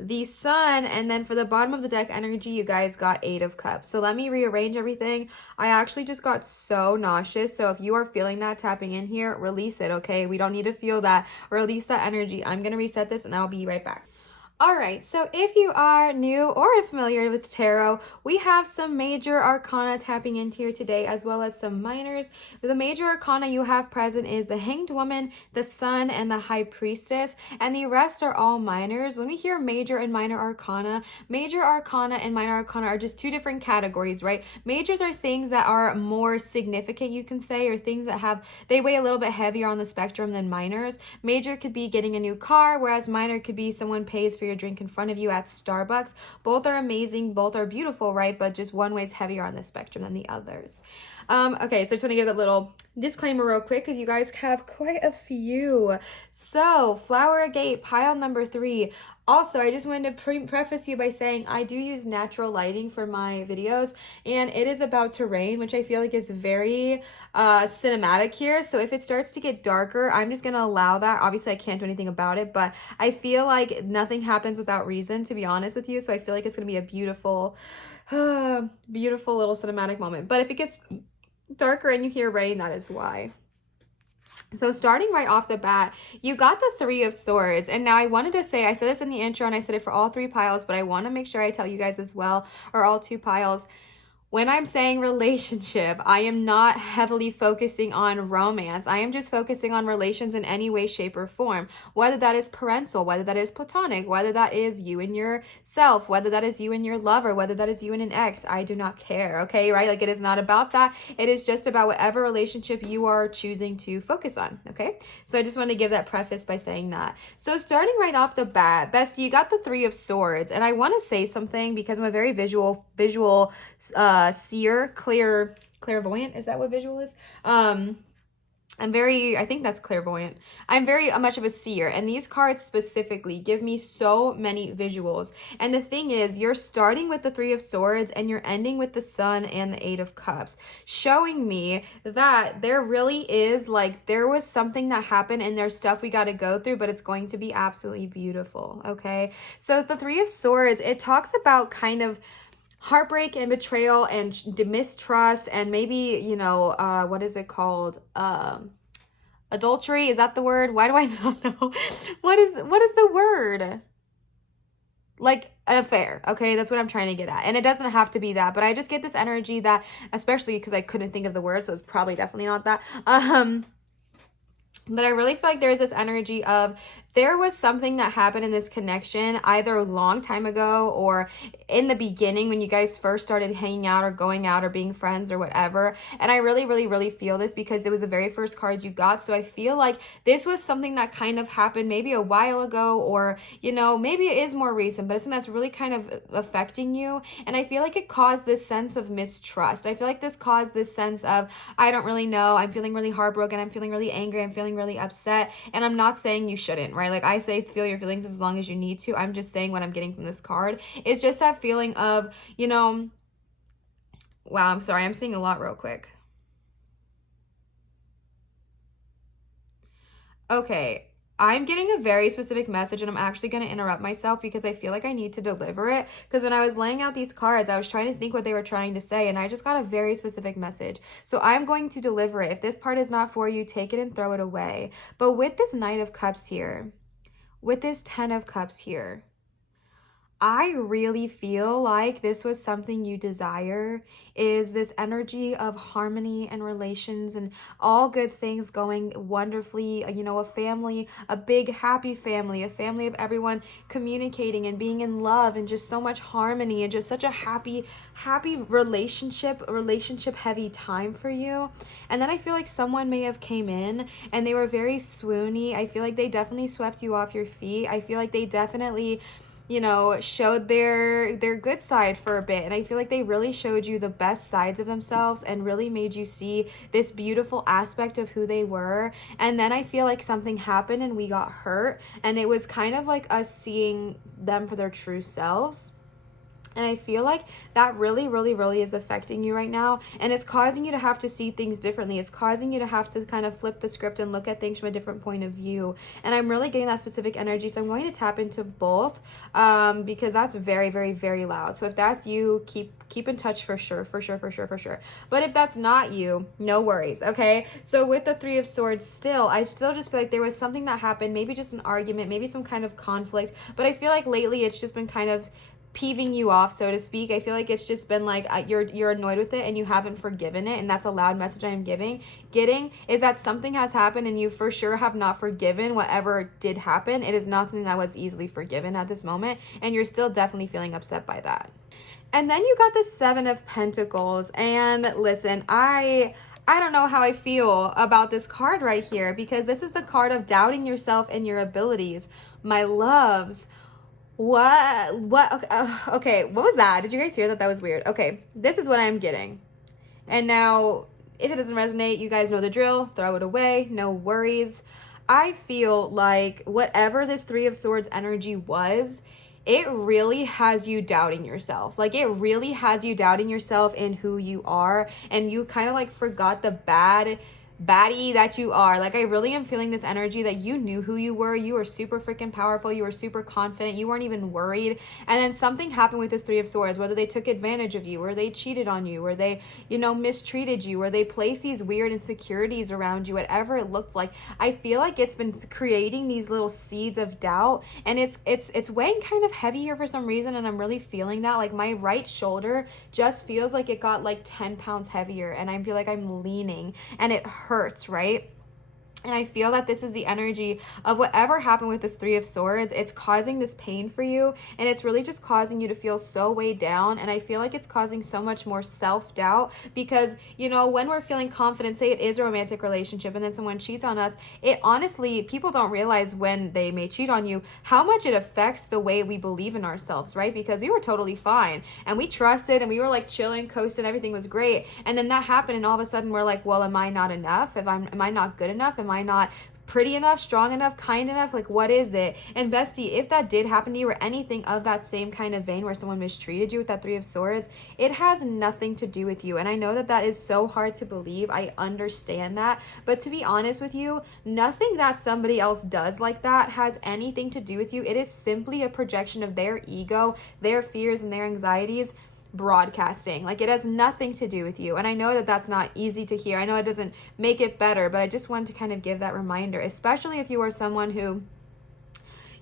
The Sun, and then for the bottom of the deck energy, you guys got 8 of Cups. So let me rearrange everything. I actually just got so nauseous. So if you are feeling that tapping in here, release it, okay? We don't need to feel that. Release that energy. I'm going to reset this and I'll be right back. All right, so if you are new or familiar with tarot, we have some major arcana tapping into here today, as well as some minors. The major arcana you have present is the Hanged Woman, the Sun, and the High Priestess, and the rest are all minors. When we hear major and minor arcana and minor arcana are just 2 different categories, right? Majors are things that are more significant, you can say, or things that they weigh a little bit heavier on the spectrum than minors. Major could be getting a new car, whereas minor could be someone pays for your drink in front of you at Starbucks. Both are amazing, both are beautiful, right? But just one weighs heavier on the spectrum than the others. Okay, so I just want to give that little disclaimer real quick because you guys have quite a few. So, Flower Agate, pile number 3. Also, I just wanted to preface you by saying I do use natural lighting for my videos, and it is about to rain, which I feel like is very cinematic here. So if it starts to get darker, I'm just going to allow that. Obviously, I can't do anything about it, but I feel like nothing happens without reason, to be honest with you. So I feel like it's going to be a beautiful, beautiful little cinematic moment. But if it gets darker and you hear rain, that is why. So starting right off the bat, you got the Three of Swords. And now I wanted to say, I said this in the intro and I said it for all 3 piles, but I want to make sure I tell you guys as well, or all 2 piles. When I'm saying relationship, I am not heavily focusing on romance. I am just focusing on relations in any way, shape, or form. Whether that is parental, whether that is platonic, whether that is you and yourself, whether that is you and your lover, whether that is you and an ex, I do not care, okay, right? Like, it is not about that. It is just about whatever relationship you are choosing to focus on, okay? So I just want to give that preface by saying that. So starting right off the bat, bestie, you got the Three of Swords. And I want to say something because I'm a very visual seer, clairvoyant, is that what visual is? I think that's clairvoyant. I'm very much of a seer, and these cards specifically give me so many visuals. And the thing is, you're starting with the Three of Swords and you're ending with the Sun and the Eight of Cups, showing me that there really is, like, there was something that happened and there's stuff we got to go through, but it's going to be absolutely beautiful, okay? So the Three of Swords, it talks about kind of heartbreak and betrayal and mistrust and maybe, you know, what is it called? Adultery, is that the word? Why do I not know? What is the word? Like an affair, okay? That's what I'm trying to get at. And it doesn't have to be that, but I just get this energy that, especially because I couldn't think of the word, so it's probably definitely not that. But I really feel like there's this energy of there was something that happened in this connection either a long time ago or in the beginning when you guys first started hanging out or going out or being friends or whatever. And I really, really, really feel this because it was the very first card you got. So I feel like this was something that kind of happened maybe a while ago, or, you know, maybe it is more recent, but it's something that's really kind of affecting you. And I feel like it caused this sense of mistrust. I feel like this caused this sense of, I don't really know. I'm feeling really heartbroken. I'm feeling really angry. I'm feeling really upset. And I'm not saying you shouldn't, right? Like I say, feel your feelings as long as you need to. I'm just saying what I'm getting from this card. It's just that feeling of, you know, wow, I'm sorry. I'm seeing a lot real quick. Okay. I'm getting a very specific message and I'm actually going to interrupt myself because I feel like I need to deliver it. Because when I was laying out these cards, I was trying to think what they were trying to say and I just got a very specific message. So I'm going to deliver it. If this part is not for you, take it and throw it away. But with this Knight of Cups here, with this 10 of Cups here, I really feel like this was something you desire, is this energy of harmony and relations and all good things going wonderfully, you know, a family, a big happy family, a family of everyone communicating and being in love and just so much harmony and just such a happy relationship heavy time for you. And then I feel like someone may have came in and they were very swoony. I feel like they definitely swept you off your feet. I feel like they definitely, you know, showed their good side for a bit. And I feel like they really showed you the best sides of themselves and really made you see this beautiful aspect of who they were. And then I feel like something happened and we got hurt. And it was kind of like us seeing them for their true selves. And I feel like that really, really, really is affecting you right now. And it's causing you to have to see things differently. It's causing you to have to kind of flip the script and look at things from a different point of view. And I'm really getting that specific energy. So I'm going to tap into both because that's very, very, very loud. So if that's you, keep in touch for sure. But if that's not you, no worries, okay? So with the Three of Swords I still just feel like there was something that happened, maybe just an argument, maybe some kind of conflict. But I feel like lately it's just been kind of peeving you off, so to speak. I feel like it's just been like you're annoyed with it and you haven't forgiven it, and that's a loud message I am getting is that something has happened and you for sure have not forgiven whatever did happen. It is not something that was easily forgiven at this moment, and you're still definitely feeling upset by that. And then you got the Seven of Pentacles, and listen, I don't know how I feel about this card right here, because this is the card of doubting yourself and your abilities. My loves, what okay, what was that? Did you guys hear that? That was weird. Okay, this is what I'm getting. And now if it doesn't resonate, you guys know the drill. Throw it away, no worries. I feel like whatever this Three of Swords energy was, it really has you doubting yourself. Like, it really has you doubting yourself and who you are, and you kind of like forgot the bad baddie that you are. Like, I really am feeling this energy that you knew who you were. You were super freaking powerful. You were super confident. You weren't even worried. And then something happened with this Three of Swords, whether they took advantage of you, or they cheated on you, or they, you know, mistreated you, or they placed these weird insecurities around you, whatever it looked like. I feel like it's been creating these little seeds of doubt, and it's weighing kind of heavy here for some reason, and I'm really feeling that. Like, my right shoulder just feels like it got like 10 pounds heavier, and I feel like I'm leaning, and it hurts, right? And I feel that this is the energy of whatever happened with this Three of Swords. It's causing this pain for you, and it's really just causing you to feel so weighed down. And I feel like it's causing so much more self-doubt because, you know, when we're feeling confident, say it is a romantic relationship, and then someone cheats on us, it honestly, people don't realize when they may cheat on you, how much it affects the way we believe in ourselves, right? Because we were totally fine, and we trusted, and we were like chilling, coasting, everything was great. And then that happened, and all of a sudden we're like, well, am I not enough? Am I not good enough? Am I not pretty enough, strong enough, kind enough? Like, what is it? And bestie, if that did happen to you, or anything of that same kind of vein where someone mistreated you with that Three of Swords, it has nothing to do with you. And I know that that is so hard to believe. I understand that. But to be honest with you, nothing that somebody else does like that has anything to do with you. It is simply a projection of their ego, their fears, and their anxieties broadcasting. Like, it has nothing to do with you. And I know that that's not easy to hear. I know it doesn't make it better, but I just wanted to kind of give that reminder, especially if you are someone who,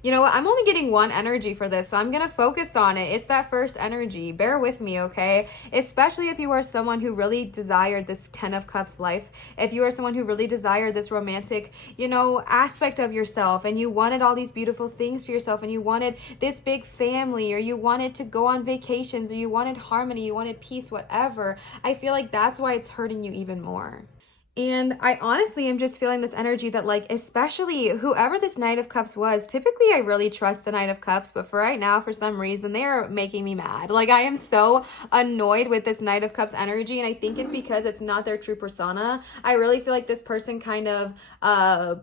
you know what, I'm only getting one energy for this, so I'm going to focus on it. It's that first energy. Bear with me, okay? Especially if you are someone who really desired this Ten of Cups life. If you are someone who really desired this romantic, you know, aspect of yourself, and you wanted all these beautiful things for yourself, and you wanted this big family, or you wanted to go on vacations, or you wanted harmony, you wanted peace, whatever. I feel like that's why it's hurting you even more. And I honestly am just feeling this energy that, like, especially whoever this Knight of Cups was, typically I really trust the Knight of Cups, but for right now, for some reason, they are making me mad. Like, I am so annoyed with this Knight of Cups energy, and I think it's because it's not their true persona. I really feel like this person kind of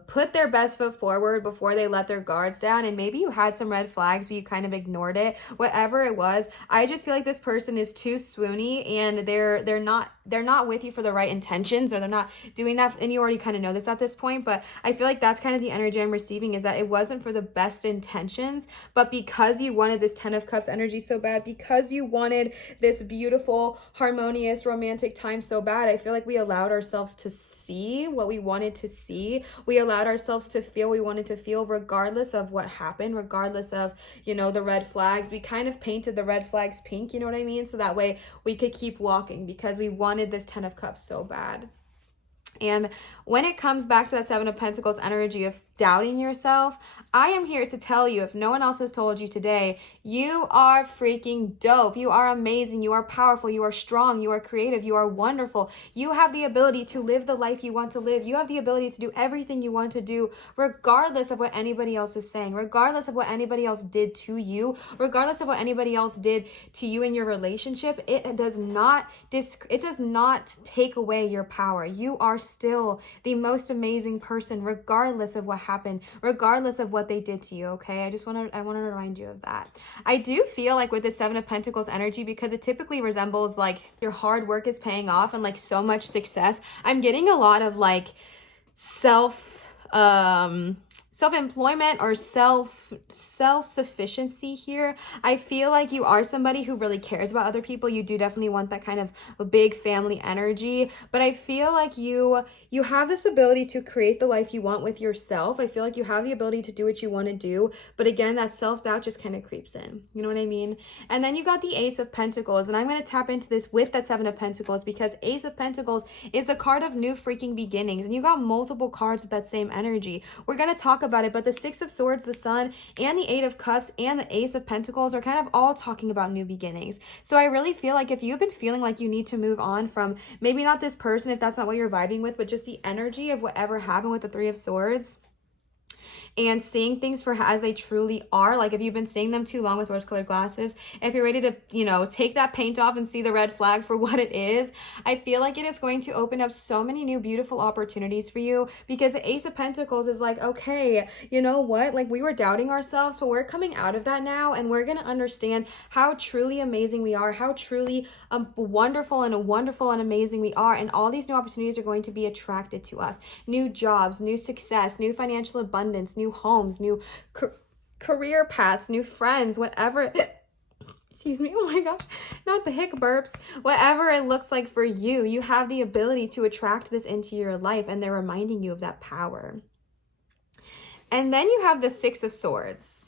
put their best foot forward before they let their guards down, and maybe you had some red flags, but you kind of ignored it. Whatever it was, I just feel like this person is too swoony, and they're not with you for the right intentions, or they're not doing that, and you already kind of know this at this point, but I feel like that's kind of the energy I'm receiving, is that it wasn't for the best intentions, but because you wanted this Ten of Cups energy so bad, because you wanted this beautiful, harmonious, romantic time so bad, I feel like we allowed ourselves to see what we wanted to see. We allowed ourselves to feel we wanted to feel, regardless of what happened, regardless of, you know, the red flags. We kind of painted the red flags pink, you know what I mean? So that way we could keep walking, because we wanted this Ten of Cups so bad. And when it comes back to that Seven of Pentacles energy of doubting yourself, I am here to tell you, if no one else has told you today, you are freaking dope. You are amazing. You are powerful. You are strong. You are creative. You are wonderful. You have the ability to live the life you want to live. You have the ability to do everything you want to do, regardless of what anybody else is saying, regardless of what anybody else did to you, regardless of what anybody else did to you in your relationship. It does not take away your power. You are still the most amazing person, regardless of what happened, regardless of what they did to you, okay? I want to remind you of that. I do feel like with the Seven of Pentacles energy, because it typically resembles like your hard work is paying off and like so much success, I'm getting a lot of like self-employment or self-sufficiency here. I feel like you are somebody who really cares about other people. You do definitely want that kind of a big family energy, but I feel like you have this ability to create the life you want with yourself. I feel like you have the ability to do what you want to do, but again, that self-doubt just kind of creeps in. You know what I mean? And then you got the Ace of Pentacles, and I'm going to tap into this with that Seven of Pentacles, because Ace of Pentacles is the card of new freaking beginnings, and you got multiple cards with that same energy. We're going to talk about it, but the Six of Swords, the Sun, and the Eight of Cups, and the Ace of Pentacles are kind of all talking about new beginnings. So I really feel like if you've been feeling like you need to move on from maybe not this person, if that's not what you're vibing with, but just the energy of whatever happened with the Three of Swords, and seeing things for as they truly are. Like if you've been seeing them too long with rose-colored glasses, if you're ready to, you know, take that paint off and see the red flag for what it is, I feel like it is going to open up so many new beautiful opportunities for you, because the Ace of Pentacles is like, okay, you know what? Like we were doubting ourselves, but we're coming out of that now, and we're going to understand how truly amazing we are, how truly wonderful and amazing we are, and all these new opportunities are going to be attracted to us. New jobs, new success, new financial abundance, new homes, new career paths, new friends, whatever. Excuse me, oh my gosh, not the hic burps. Whatever it looks like for you, you have the ability to attract this into your life, and they're reminding you of that power. And then you have the Six of Swords.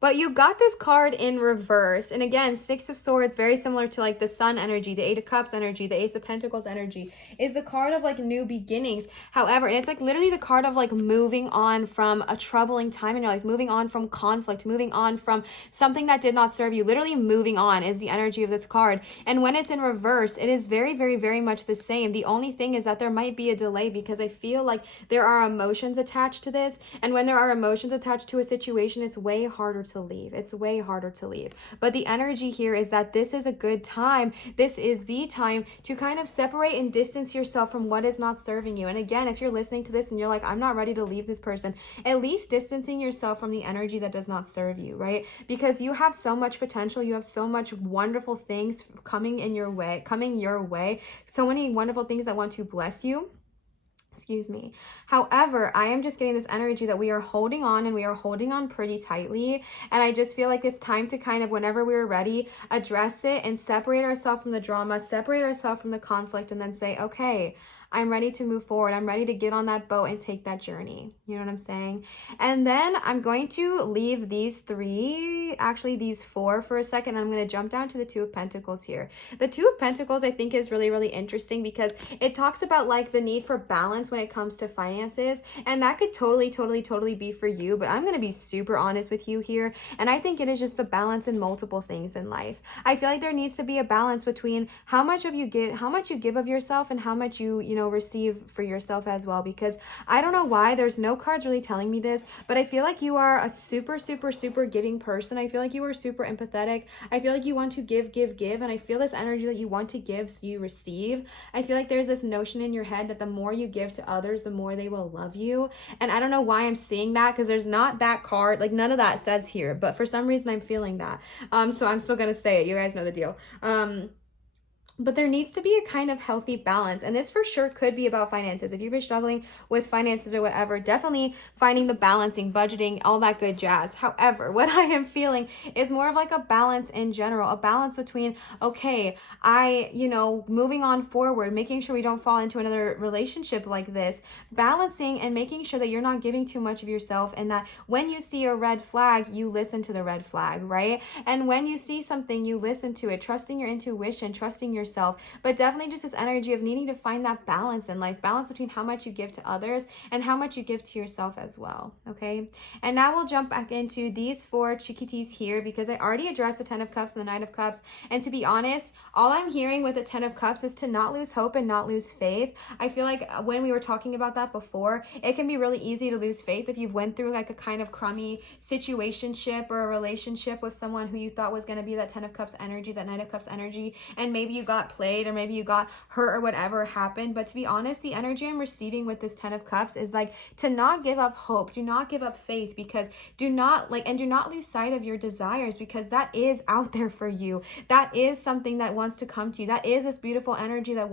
But you got this card in reverse. And again, Six of Swords, very similar to like the Sun energy, the Eight of Cups energy, the Ace of Pentacles energy, is the card of like new beginnings. However, and it's like literally the card of like moving on from a troubling time in your life, moving on from conflict, moving on from something that did not serve you. Literally moving on is the energy of this card. And when it's in reverse, it is very, very, very much the same. The only thing is that there might be a delay, because I feel like there are emotions attached to this. And when there are emotions attached to a situation, it's way harder to leave. It's way harder to leave. But the energy here is that this is a good time. This is the time to kind of separate and distance yourself from what is not serving you. And again, if you're listening to this and you're like, I'm not ready to leave this person, at least distancing yourself from the energy that does not serve you, right? Because you have so much potential. You have so much wonderful things coming your way. So many wonderful things that want to bless you. Excuse me. However, I am just getting this energy that we are holding on, and we are holding on pretty tightly. And I just feel like it's time to kind of, whenever we're ready, address it and separate ourselves from the drama, separate ourselves from the conflict, and then say, okay, I'm ready to move forward. I'm ready to get on that boat and take that journey. You know what I'm saying? And then I'm going to leave these four for a second. I'm going to jump down to the Two of Pentacles here. The Two of Pentacles, I think, is really, really interesting, because it talks about like the need for balance when it comes to finances. And that could totally be for you. But I'm going to be super honest with you here. And I think it is just the balance in multiple things in life. I feel like there needs to be a balance between how much you give of yourself, and how much you receive for yourself as well. Because I don't know why, there's no cards really telling me this, but I feel like you are a super giving person. I feel like you are super empathetic. I feel like you want to give, and I feel this energy that you want to give, so you receive. I feel like there's this notion in your head that the more you give to others, the more they will love you. And I don't know why I'm seeing that, because there's not that card, like none of that says here, but for some reason I'm feeling that. So I'm still gonna say it. You guys know the deal. But there needs to be a kind of healthy balance. And this for sure could be about finances. If you've been struggling with finances or whatever, definitely finding the balancing, budgeting, all that good jazz. However, what I am feeling is more of like a balance in general, a balance between, okay, moving on forward, making sure we don't fall into another relationship like this, balancing and making sure that you're not giving too much of yourself, and that when you see a red flag, you listen to the red flag, right? And when you see something, you listen to it, trusting your intuition, trusting yourself. But definitely just this energy of needing to find that balance in life, balance between how much you give to others and how much you give to yourself as well. Okay, and now we'll jump back into these four chiquitis here, because I already addressed the Ten of Cups and the Knight of Cups. And to be honest, all I'm hearing with the Ten of Cups is to not lose hope and not lose faith. I feel like when we were talking about that before, it can be really easy to lose faith if you've went through like a kind of crummy situationship or a relationship with someone who you thought was going to be that Ten of Cups energy, that Knight of Cups energy, and maybe you got played, or maybe you got hurt, or whatever happened. But to be honest, the energy I'm receiving with this Ten of Cups is like to not give up hope, do not give up faith, because do not lose sight of your desires, because that is out there for you. That is something that wants to come to you. That is this beautiful energy that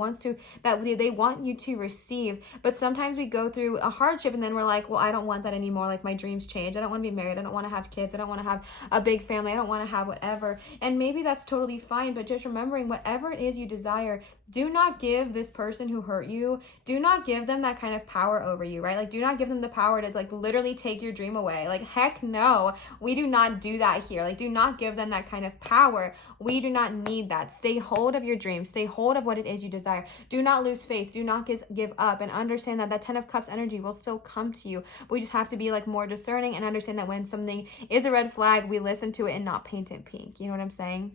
they want you to receive. But sometimes we go through a hardship and then we're like, well, I don't want that anymore. Like my dreams change. I don't want to be married. I don't want to have kids. I don't want to have a big family. I don't want to have whatever. And maybe that's totally fine. But just remembering, whatever it is you desire, do not give this person who hurt you, do not give them that kind of power over you, right? Like do not give them the power to like literally take your dream away. Like heck no, we do not do that here. Like do not give them that kind of power. We do not need that. Stay hold of your dreams, stay hold of what it is you desire. Do not lose faith, do not give up, and understand that that Ten of Cups energy will still come to you. We just have to be like more discerning and understand that when something is a red flag, we listen to it and not paint it pink. You know what I'm saying?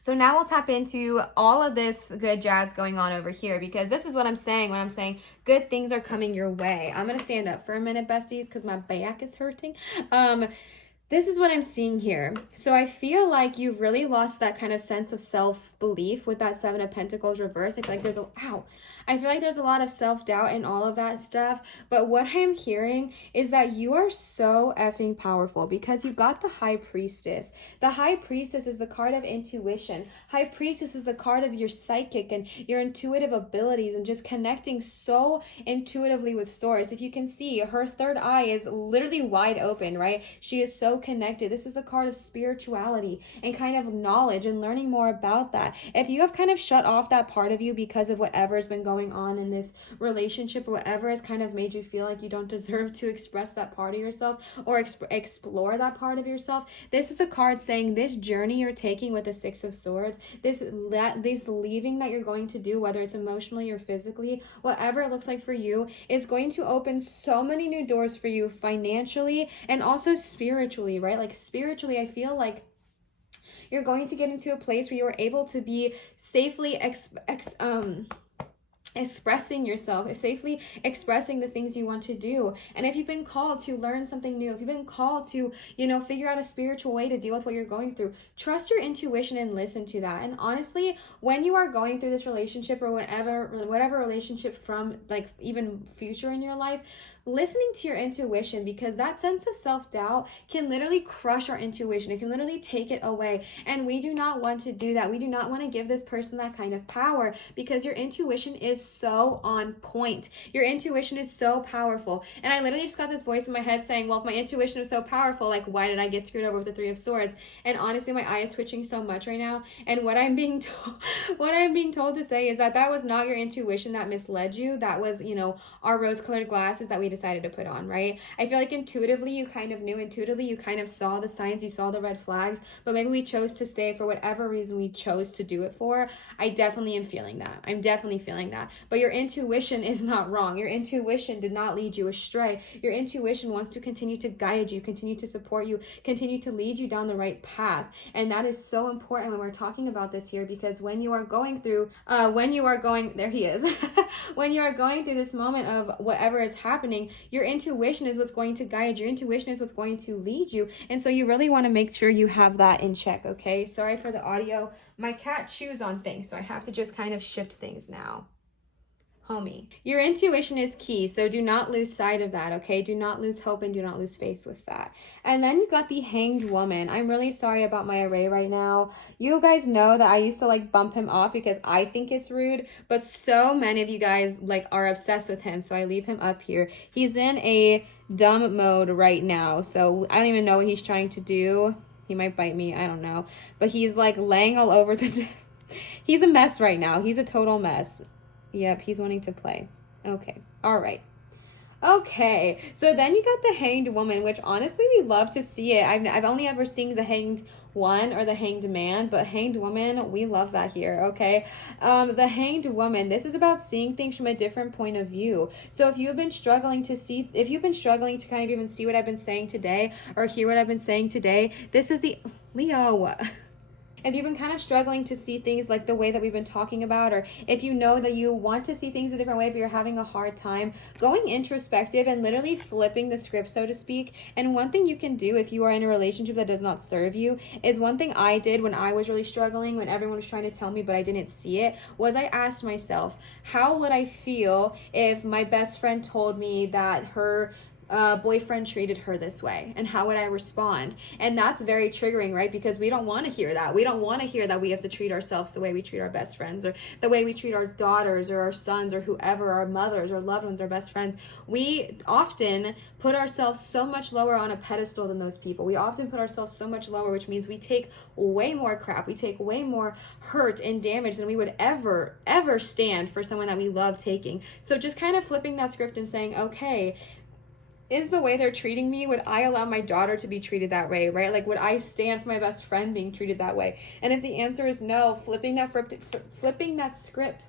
So now we'll tap into all of this good jazz going on over here, because this is what I'm saying when I'm saying good things are coming your way. I'm going to stand up for a minute, besties, because my back is hurting. This is what I'm seeing here. So I feel like you've really lost that kind of sense of self-belief with that Seven of Pentacles reverse. I feel like there's I feel like there's a lot of self-doubt and all of that stuff. But what I'm hearing is that you are so effing powerful, because you got the High Priestess. The High Priestess is the card of intuition. High Priestess is the card of your psychic and your intuitive abilities and just connecting so intuitively with source. If you can see, her third eye is literally wide open, right? She is so connected. This is a card of spirituality and kind of knowledge and learning more about that. If you have kind of shut off that part of you because of whatever has been going on in this relationship, or whatever has kind of made you feel like you don't deserve to express that part of yourself or explore that part of yourself, this is the card saying this journey you're taking with the Six of Swords, this leaving that you're going to do, whether it's emotionally or physically, whatever it looks like for you, is going to open so many new doors for you financially and also spiritually, right? Like spiritually, I feel like you're going to get into a place where you're able to be safely expressing yourself, safely expressing the things you want to do. And if you've been called to learn something new, if you've been called to, figure out a spiritual way to deal with what you're going through, trust your intuition and listen to that. And honestly, when you are going through this relationship or whatever relationship from like even future in your life, listening to your intuition, because that sense of self-doubt can literally crush our intuition. It can literally take it away. And we do not want to do that. We do not want to give this person that kind of power, because your intuition is so on point. Your intuition is so powerful. And I literally just got this voice in my head saying, well, if my intuition is so powerful, like why did I get screwed over with the Three of Swords? And honestly, my eye is twitching so much right now. And what I'm being told to say is that was not your intuition that misled you. That was, our rose-colored glasses that we decided to put on, right? I feel like intuitively you kind of knew, intuitively you kind of saw the signs, you saw the red flags, but maybe we chose to stay for whatever reason we chose to do it for. I definitely am feeling that. I'm definitely feeling that. But your intuition is not wrong. Your intuition did not lead you astray. Your intuition wants to continue to guide you, continue to support you, continue to lead you down the right path. And that is so important when we're talking about this here, because when you are going through, there he is, when you are going through this moment of whatever is happening, your intuition is what's going to guide. Your intuition is what's going to lead you. And so you really want to make sure you have that in check, okay? Sorry for the audio. My cat chews on things, so I have to just kind of shift things now. Homie, your intuition is key, so do not lose sight of that, okay? Do not lose hope and do not lose faith with that. And then you got the Hanged Woman. I'm really sorry about my array right now. You guys know that I used to like bump him off because I think it's rude, but so many of you guys like are obsessed with him, so I leave him up here. He's in a dumb mode right now, so I don't even know what he's trying to do. He might bite me, I don't know. But he's like laying all over the... He's a mess right now. He's a total mess. Yep, he's wanting to play. Okay, all right. Okay, so then you got the Hanged Woman, which honestly we love to see it. I've only ever seen the Hanged One or the Hanged Man, but Hanged Woman, we love that here, okay? The Hanged Woman, this is about seeing things from a different point of view. So if you've been struggling to kind of even see what I've been saying today or hear what I've been saying today, this is the... Leo... If you've been kind of struggling to see things like the way that we've been talking about, or if you know that you want to see things a different way but you're having a hard time, going introspective and literally flipping the script, so to speak. And one thing you can do if you are in a relationship that does not serve you is one thing I did when I was really struggling, when everyone was trying to tell me but I didn't see it, was I asked myself, how would I feel if my best friend told me that her boyfriend treated her this way, and how would I respond? And that's very triggering, right? Because we don't want to hear that. We don't want to hear that we have to treat ourselves the way we treat our best friends, or the way we treat our daughters or our sons or whoever, our mothers or loved ones, our best friends. We often put ourselves so much lower on a pedestal than those people. We often put ourselves so much lower, which means we take way more crap. We take way more hurt and damage than we would ever stand for someone that we love taking. So just kind of flipping that script and saying, okay, is the way they're treating me, would I allow my daughter to be treated that way, right? Like, would I stand for my best friend being treated that way? And if the answer is no, flipping that script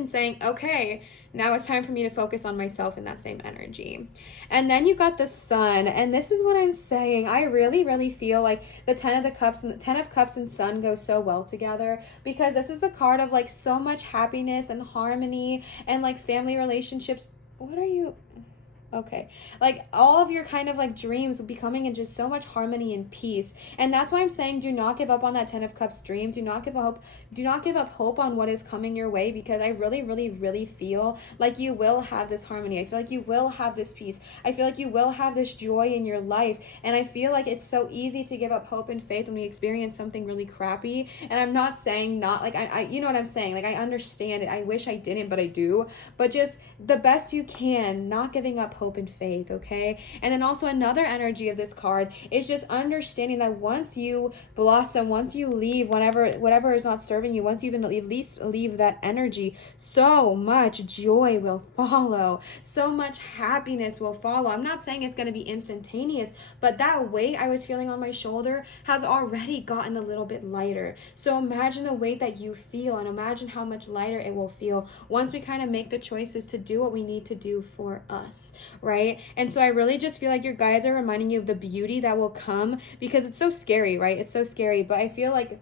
and saying, okay, now it's time for me to focus on myself in that same energy. And then you got the Sun, and this is what I'm saying. I really, really feel like the 10 of the Cups and the 10 of Cups and Sun go so well together, because this is the card of like so much happiness and harmony and like family relationships. What are you? Okay, like all of your kind of like dreams becoming in just so much harmony and peace. And that's why I'm saying, do not give up on that 10 of Cups dream. Do not give up hope on what is coming your way, because I really, really, really feel like you will have this harmony. I feel like you will have this peace. I feel like you will have this joy in your life. And I feel like it's so easy to give up hope and faith when we experience something really crappy. And I'm not saying not like I you know what I'm saying? Like I understand it. I wish I didn't, but I do. But just the best you can, not giving up hope and faith, okay? And then also another energy of this card is just understanding that once you blossom, once you leave whatever is not serving you, once you even at least leave that energy, so much joy will follow, so much happiness will follow. I'm not saying it's going to be instantaneous, but that weight I was feeling on my shoulder has already gotten a little bit lighter. So imagine the weight that you feel, and imagine how much lighter it will feel once we kind of make the choices to do what we need to do for us, right? And so I really just feel like your guides are reminding you of the beauty that will come, because it's so scary, right? It's so scary, but I feel like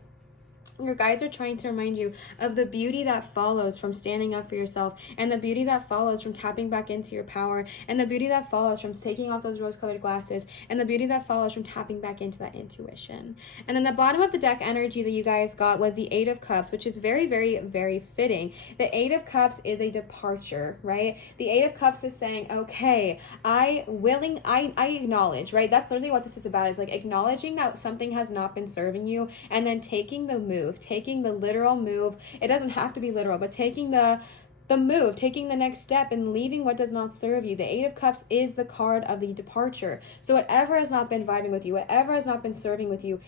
your guides are trying to remind you of the beauty that follows from standing up for yourself, and the beauty that follows from tapping back into your power, and the beauty that follows from taking off those rose-colored glasses, and the beauty that follows from tapping back into that intuition. And then the bottom of the deck energy that you guys got was the 8 of Cups, which is very, very, very fitting. The 8 of Cups is a departure, right? The 8 of Cups is saying, okay, I acknowledge, right? That's literally what this is about, is like acknowledging that something has not been serving you, and then taking the move, taking the literal move. It doesn't have to be literal, but taking the move, taking the next step and leaving what does not serve you. The 8 of Cups is the card of the departure. So whatever has not been vibing with you, whatever has not been serving you,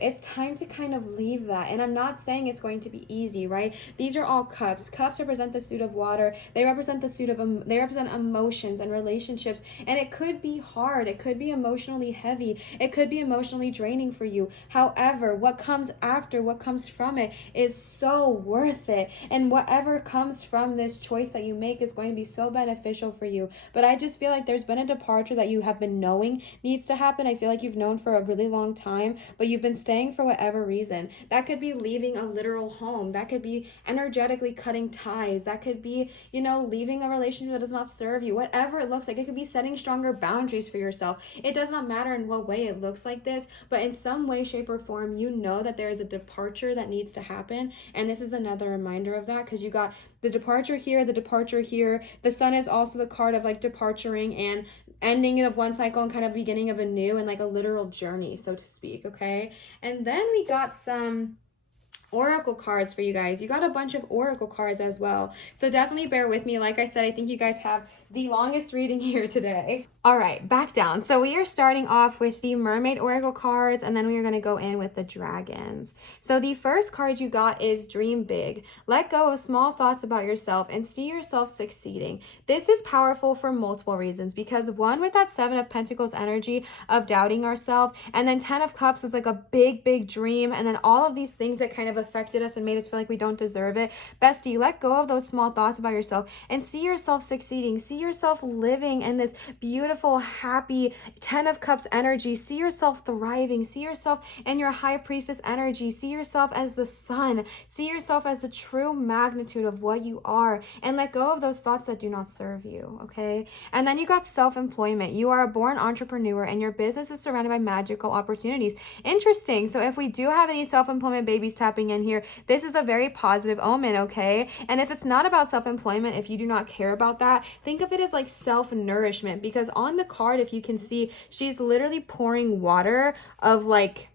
it's time to kind of leave that. And I'm not saying it's going to be easy, right? These are all cups. Cups represent the suit of water. They represent they represent emotions and relationships. And it could be hard. It could be emotionally heavy. It could be emotionally draining for you. However, what comes after, what comes from it is so worth it. And whatever comes from this choice that you make is going to be so beneficial for you. But I just feel like there's been a departure that you have been knowing needs to happen. I feel like you've known for a really long time, but you've been staying for whatever reason. That could be leaving a literal home. That could be energetically cutting ties. That could be, leaving a relationship that does not serve you. Whatever it looks like. It could be setting stronger boundaries for yourself. It does not matter in what way it looks like this, but in some way, shape, or form, you know that there is a departure that needs to happen. And this is another reminder of that, because you got the departure here, the departure here. The Sun is also the card of like departuring and ending of one cycle and kind of beginning of a new, and like a literal journey, so to speak, okay? And then we got some oracle cards for you guys. You got a bunch of oracle cards as well, so definitely bear with me. Like I said, I think you guys have the longest reading here today. All right, back down. So we are starting off with the mermaid oracle cards, and then we are going to go in with the dragons. So the first card you got is dream big. Let go of small thoughts about yourself and see yourself succeeding. This is powerful for multiple reasons, because one, with that 7 of Pentacles energy of doubting ourselves, and then 10 of Cups was like a big dream, and then all of these things that kind of affected us and made us feel like we don't deserve it. Bestie, let go of those small thoughts about yourself and see yourself succeeding. See yourself living in this beautiful, happy 10 of Cups energy. See yourself thriving. See yourself in your High Priestess energy. See yourself as the sun. See yourself as the true magnitude of what you are, and let go of those thoughts that do not serve you, okay? And then you got self-employment. You are a born entrepreneur, and your business is surrounded by magical opportunities. Interesting. So if we do have any self-employment babies tapping in here, this is a very positive omen, okay? And if it's not about self-employment, if you do not care about that, think of it as like self-nourishment, because on the card, if you can see, she's literally pouring water of like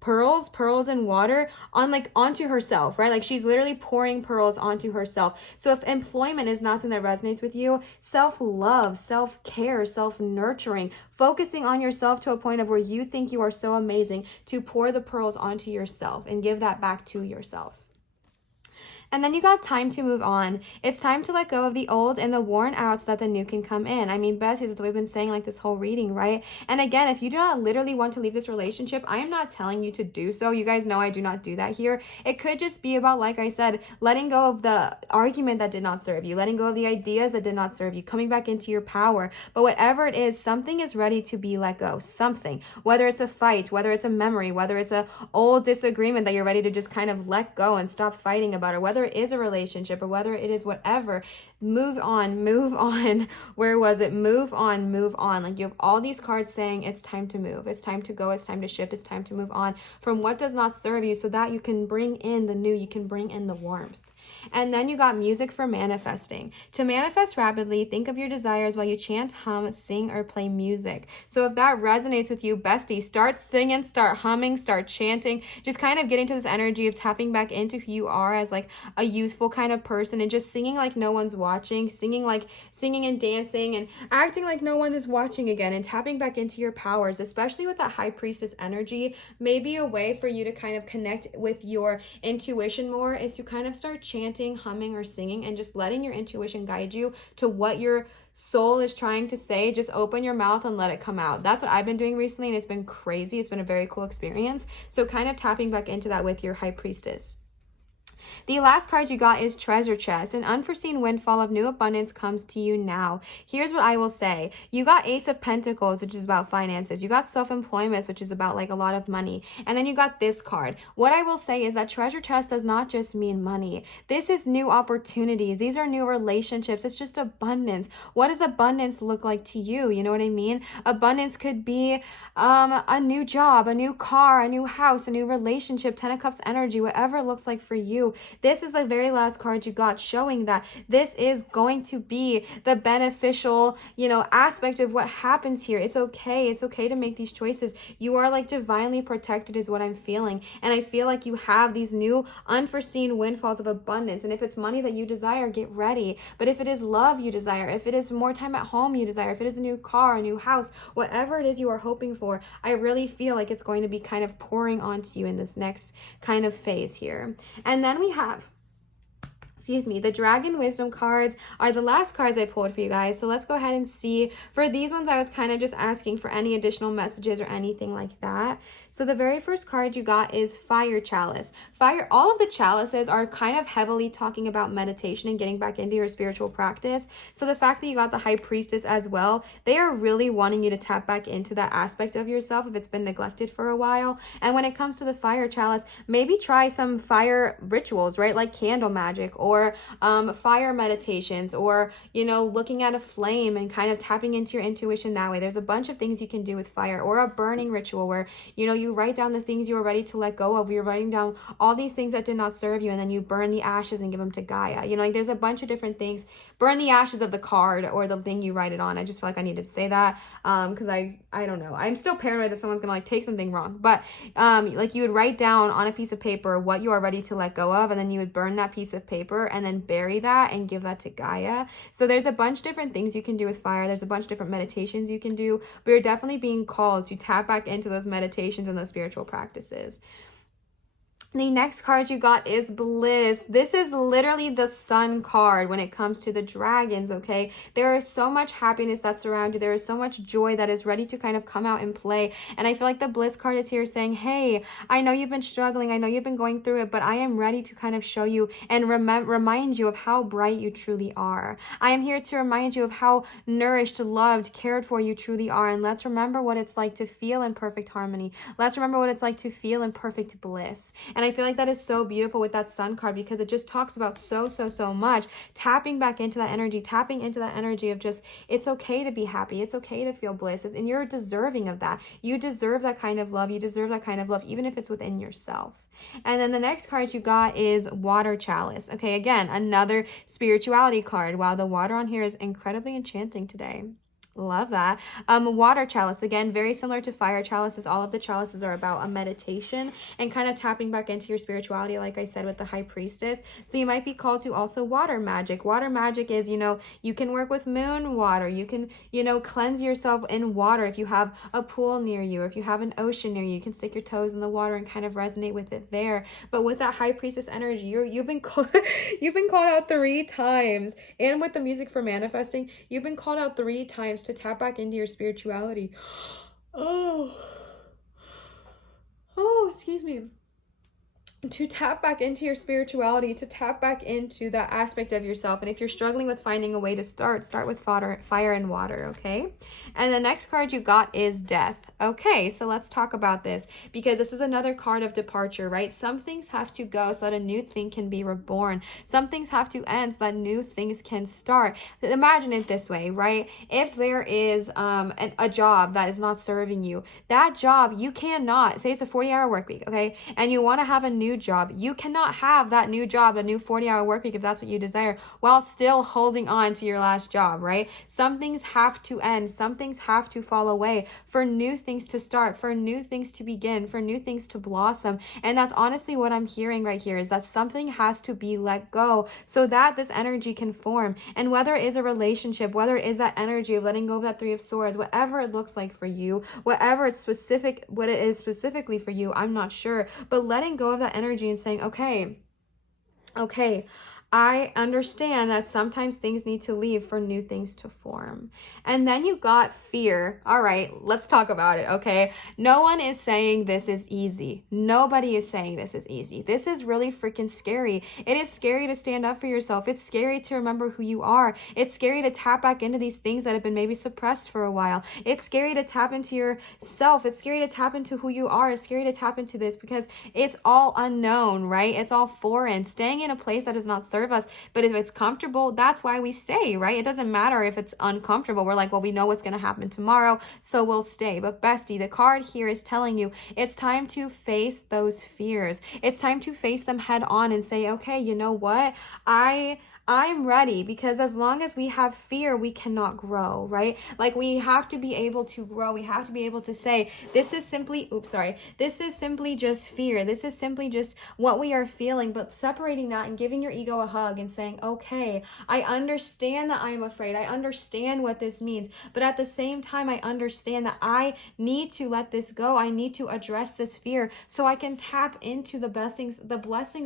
pearls and water onto herself, right? Like she's literally pouring pearls onto herself. So if employment is not something that resonates with you, self-love, self-care, self-nurturing, focusing on yourself to a point of where you think you are so amazing, to pour the pearls onto yourself and give that back to yourself. And then you got time to move on. It's time to let go of the old and the worn out so that the new can come in. I mean, besties, that's what we've been saying like this whole reading, right? And again, if you do not literally want to leave this relationship, I am not telling you to do so. You guys know I do not do that here. It could just be about, like I said, letting go of the argument that did not serve you, letting go of the ideas that did not serve you, coming back into your power. But whatever it is, something is ready to be let go. Something, whether it's a fight, whether it's a memory, whether it's a old disagreement that you're ready to just kind of let go and stop fighting about, or whether it is a relationship, or whether it is whatever, move on, move on. Where was it? Move on, move on. Like, you have all these cards saying it's time to move, it's time to go, it's time to shift, it's time to move on from what does not serve you so that you can bring in the new, you can bring in the warmth. And then you got music for manifesting. To manifest rapidly, think of your desires while you chant, hum, sing, or play music. So if that resonates with you, bestie, start singing, start humming, start chanting, just kind of getting to this energy of tapping back into who you are as like a youthful kind of person, and just singing like no one's watching, singing and dancing and acting like no one is watching again, and tapping back into your powers, especially with that high priestess energy. Maybe a way for you to kind of connect with your intuition more is to kind of start chanting, humming, or singing, and just letting your intuition guide you to what your soul is trying to say. Just open your mouth and let it come out. That's what I've been doing recently, and it's been crazy. It's been a very cool experience. So kind of tapping back into that with your high priestess. The last card you got is Treasure Chest. An unforeseen windfall of new abundance comes to you now. Here's what I will say. You got Ace of Pentacles, which is about finances. You got self-employment, which is about like a lot of money. And then you got this card. What I will say is that Treasure Chest does not just mean money. This is new opportunities. These are new relationships. It's just abundance. What does abundance look like to you? You know what I mean? Abundance could be a new job, a new car, a new house, a new relationship, 10 of Cups energy, whatever it looks like for you. This is the very last card you got, showing that this is going to be the beneficial, aspect of what happens here. It's okay. It's okay to make these choices. You are like divinely protected is what I'm feeling. And I feel like you have these new unforeseen windfalls of abundance. And if it's money that you desire, get ready. But if it is love you desire, if it is more time at home you desire, if it is a new car, a new house, whatever it is you are hoping for, I really feel like it's going to be kind of pouring onto you in this next kind of phase here. And then we have the Dragon Wisdom cards are the last cards I pulled for you guys. So let's go ahead and see. For these ones, I was kind of just asking for any additional messages or anything like that. So the very first card you got is Fire Chalice. All of the chalices are kind of heavily talking about meditation and getting back into your spiritual practice. So the fact that you got the High Priestess as well, they are really wanting you to tap back into that aspect of yourself if it's been neglected for a while. And when it comes to the Fire Chalice, maybe try some fire rituals, right? Like candle magic, or fire meditations, or looking at a flame and kind of tapping into your intuition that way. There's a bunch of things you can do with fire, or a burning ritual where you write down the things you are ready to let go of. You're writing down all these things that did not serve you, and then you burn the ashes and give them to Gaia. There's a bunch of different things. Burn the ashes of the card or the thing you write it on. I just feel like I needed to say that because I don't know, I'm still paranoid that someone's gonna take something wrong, but you would write down on a piece of paper what you are ready to let go of, and then you would burn that piece of paper and then bury that and give that to Gaia. So there's a bunch of different things you can do with fire. There's a bunch of different meditations you can do, but you're definitely being called to tap back into those meditations and those spiritual practices. The next card you got is Bliss. This is literally the sun card when it comes to the dragons, okay? There is so much happiness that's around you. There is so much joy that is ready to kind of come out and play. And I feel like the Bliss card is here saying, hey, I know you've been struggling. I know you've been going through it, but I am ready to kind of show you and remind you of how bright you truly are. I am here to remind you of how nourished, loved, cared for you truly are. And let's remember what it's like to feel in perfect harmony. Let's remember what it's like to feel in perfect bliss. And I feel like that is so beautiful with that sun card, because it just talks about so much tapping back into that energy, tapping into that energy of just, it's okay to be happy. It's okay to feel bliss. And you're deserving of that. You deserve that kind of love. You deserve that kind of love, even if it's within yourself. And then the next card you got is Water Chalice. Okay, again, another spirituality card. Wow, the water on here is incredibly enchanting today. Love that. Water chalice, again, very similar to fire chalices. All of the chalices are about a meditation and kind of tapping back into your spirituality, like I said, with the high priestess. So you might be called to also water magic. Water magic is, you know, you can work with moon water. You can, you know, cleanse yourself in water. If you have a pool near you, or if you have an ocean near you, you can stick your toes in the water and kind of resonate with it there. But with that high priestess energy, you've been called out 3 times. And with the music for manifesting, you've been called out 3 times to tap back into your spirituality. Oh, excuse me. To tap back into your spirituality, to tap back into that aspect of yourself. And if you're struggling with finding a way to start with fire and water, okay? And the next card you got is death. Okay, so let's talk about this, because this is another card of departure, right? Some things have to go so that a new thing can be reborn. Some things have to end so that new things can start. Imagine it this way, right? If there is a job that is not serving you, that job, you cannot, say it's a 40-hour work week, okay? And you want to have a new job. You cannot have that new job, a new 40-hour work week, if that's what you desire, while still holding on to your last job, right? Some things have to end. Some things have to fall away for new things to start, for new things to begin, for new things to blossom. And that's honestly what I'm hearing right here, is that something has to be let go so that this energy can form. And whether it is a relationship, whether it is that energy of letting go of that 3 of Swords, whatever it looks like for you, whatever it's specific, what it is specifically for you, I'm not sure, but letting go of that energy and saying, okay, I understand that sometimes things need to leave for new things to form. And then you got fear. All right, let's talk about it, okay? No one is saying this is easy. Nobody is saying this is easy. This is really freaking scary. It is scary to stand up for yourself. It's scary to remember who you are. It's scary to tap back into these things that have been maybe suppressed for a while. It's scary to tap into yourself. It's scary to tap into who you are. It's scary to tap into this because it's all unknown, right? It's all foreign. Staying in a place that does not serve us, but if it's comfortable, that's why we stay, right? It doesn't matter if it's uncomfortable. We're like, well, we know what's going to happen tomorrow, so we'll stay. But bestie, the card here is telling you it's time to face those fears. It's time to face them head on and say, okay, you know what? I'm ready, because as long as we have fear, we cannot grow, right? Like, we have to be able to grow. We have to be able to say, this is simply just fear. This is simply just what we are feeling, but separating that and giving your ego a hug and saying, okay, I understand that I'm afraid. I understand what this means, but at the same time, I understand that I need to let this go. I need to address this fear so I can tap into the blessings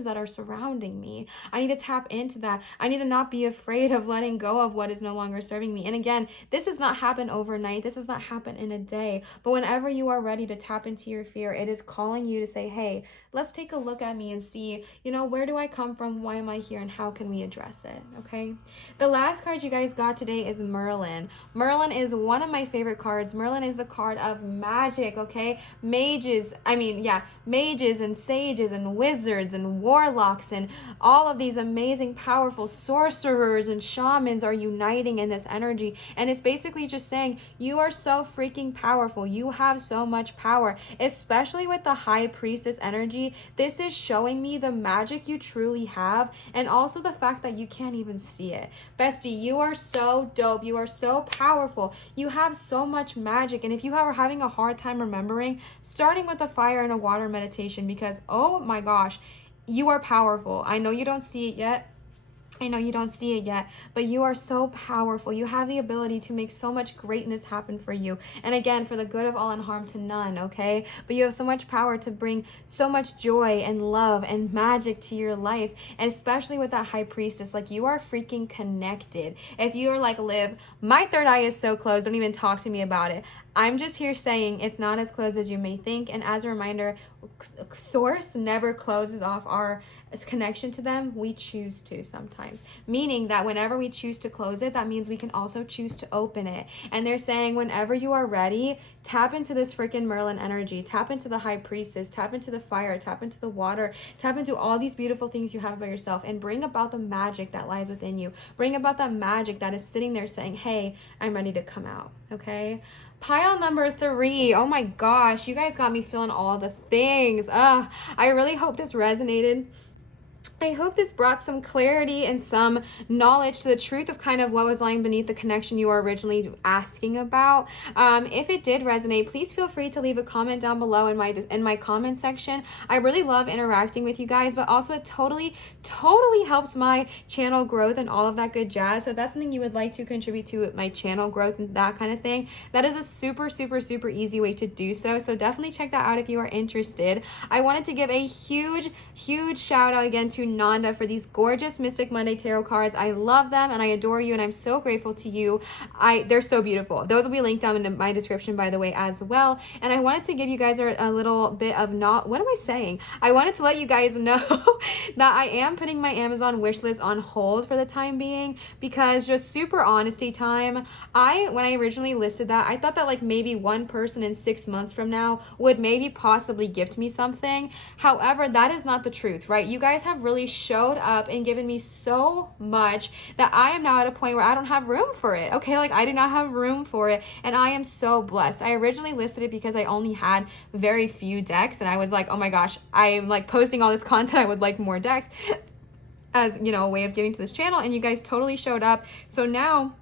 that are surrounding me. I need to tap into that. I need to not be afraid of letting go of what is no longer serving me. And again, this does not happen overnight. This does not happen in a day. But whenever you are ready to tap into your fear, it is calling you to say, hey, let's take a look at me and see, where do I come from? Why am I here? And how can we address it? Okay. The last card you guys got today is Merlin. Merlin is one of my favorite cards. Merlin is the card of magic. Okay. Mages and sages and wizards and warlocks and all of these amazing, powerful sorcerers and shamans are uniting in this energy. And it's basically just saying, you are so freaking powerful. You have so much power, especially with the high priestess energy. This is showing me the magic you truly have, and also the fact that you can't even see it. Bestie, you are so dope. You are so powerful. You have so much magic. And if you are having a hard time remembering, starting with a fire and a water meditation, because oh my gosh, you are powerful. I know you don't see it yet. But you are so powerful. You have the ability to make so much greatness happen for you. And again, for the good of all and harm to none, okay? But you have so much power to bring so much joy and love and magic to your life. And especially with that high priestess, like, you are freaking connected. If you are like, Liv, my third eye is so closed, don't even talk to me about it. I'm just here saying it's not as closed as you may think. And as a reminder, source never closes off our connection to them. We choose to sometimes, meaning that whenever we choose to close it, that means we can also choose to open it. And they're saying, whenever you are ready, tap into this freaking Merlin energy, tap into the high priestess, tap into the fire, tap into the water, tap into all these beautiful things you have about yourself, and bring about the magic that lies within you. Bring about that magic that is sitting there saying, hey, I'm ready to come out. Okay. Pile number 3. Oh my gosh, you guys got me feeling all the things. I really hope this resonated. I hope this brought some clarity and some knowledge to the truth of kind of what was lying beneath the connection you were originally asking about. If it did resonate, please feel free to leave a comment down below in my comment section. I really love interacting with you guys, but also it totally helps my channel growth and all of that good jazz. So if that's something you would like to contribute to my channel growth and that kind of thing, that is a super easy way to do so. So definitely check that out if you are interested. I wanted to give a huge shout out again to Nanda for these gorgeous Mystic Monday tarot cards. I love them and I adore you and I'm so grateful to you. They're so beautiful. Those will be linked down in my description, by the way, as well. And I wanted to give you guys a little bit of I wanted to let you guys know that I am putting my Amazon wish list on hold for the time being, because just super honesty time. When I originally listed that, I thought that like maybe one person in 6 months from now would maybe possibly gift me something. However, that is not the truth, right? You guys have really showed up and given me so much that I am now at a point where I don't have room for it. Okay, like I do not have room for it, and I am so blessed. I originally listed it because I only had very few decks, and I was like, oh my gosh, I am like posting all this content, I would like more decks as, you know, a way of giving to this channel, and you guys totally showed up. So now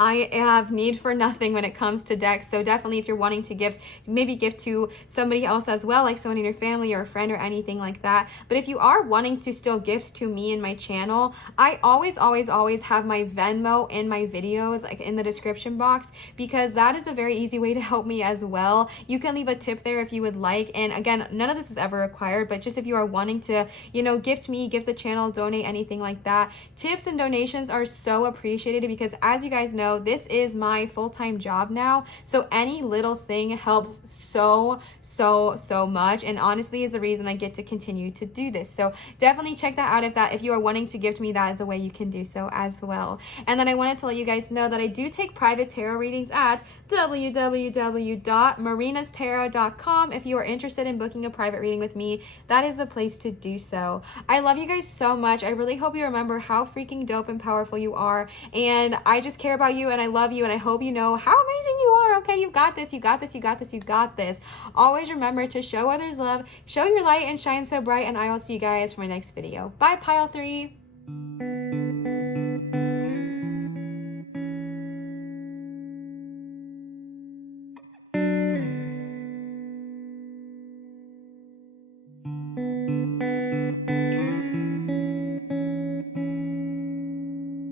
I have need for nothing when it comes to decks. So definitely if you're wanting to gift, maybe gift to somebody else as well, like someone in your family or a friend or anything like that. But if you are wanting to still gift to me and my channel, I always have my Venmo in my videos, like in the description box, because that is a very easy way to help me as well. You can leave a tip there if you would like. And again, none of this is ever required, but just if you are wanting to, you know, gift me, gift the channel, donate, anything like that, tips and donations are so appreciated, because as you guys know, this is my full-time job now, so any little thing helps so much, and honestly is the reason I get to continue to do this. So definitely check that out if you are wanting to gift me. That is a way you can do so as well. And then I wanted to let you guys know that I do take private tarot readings at www.marinatarot.com. If you are interested in booking a private reading with me, that is the place to do so. I love you guys so much. I really hope you remember how freaking dope and powerful you are, and I just care about you and I love you, and I hope you know how amazing you are. Okay, you got this, you got this, you got this, you got this. Always remember to show others love, show your light, and shine so bright, and I will see you guys for my next video. Bye, Pile 3.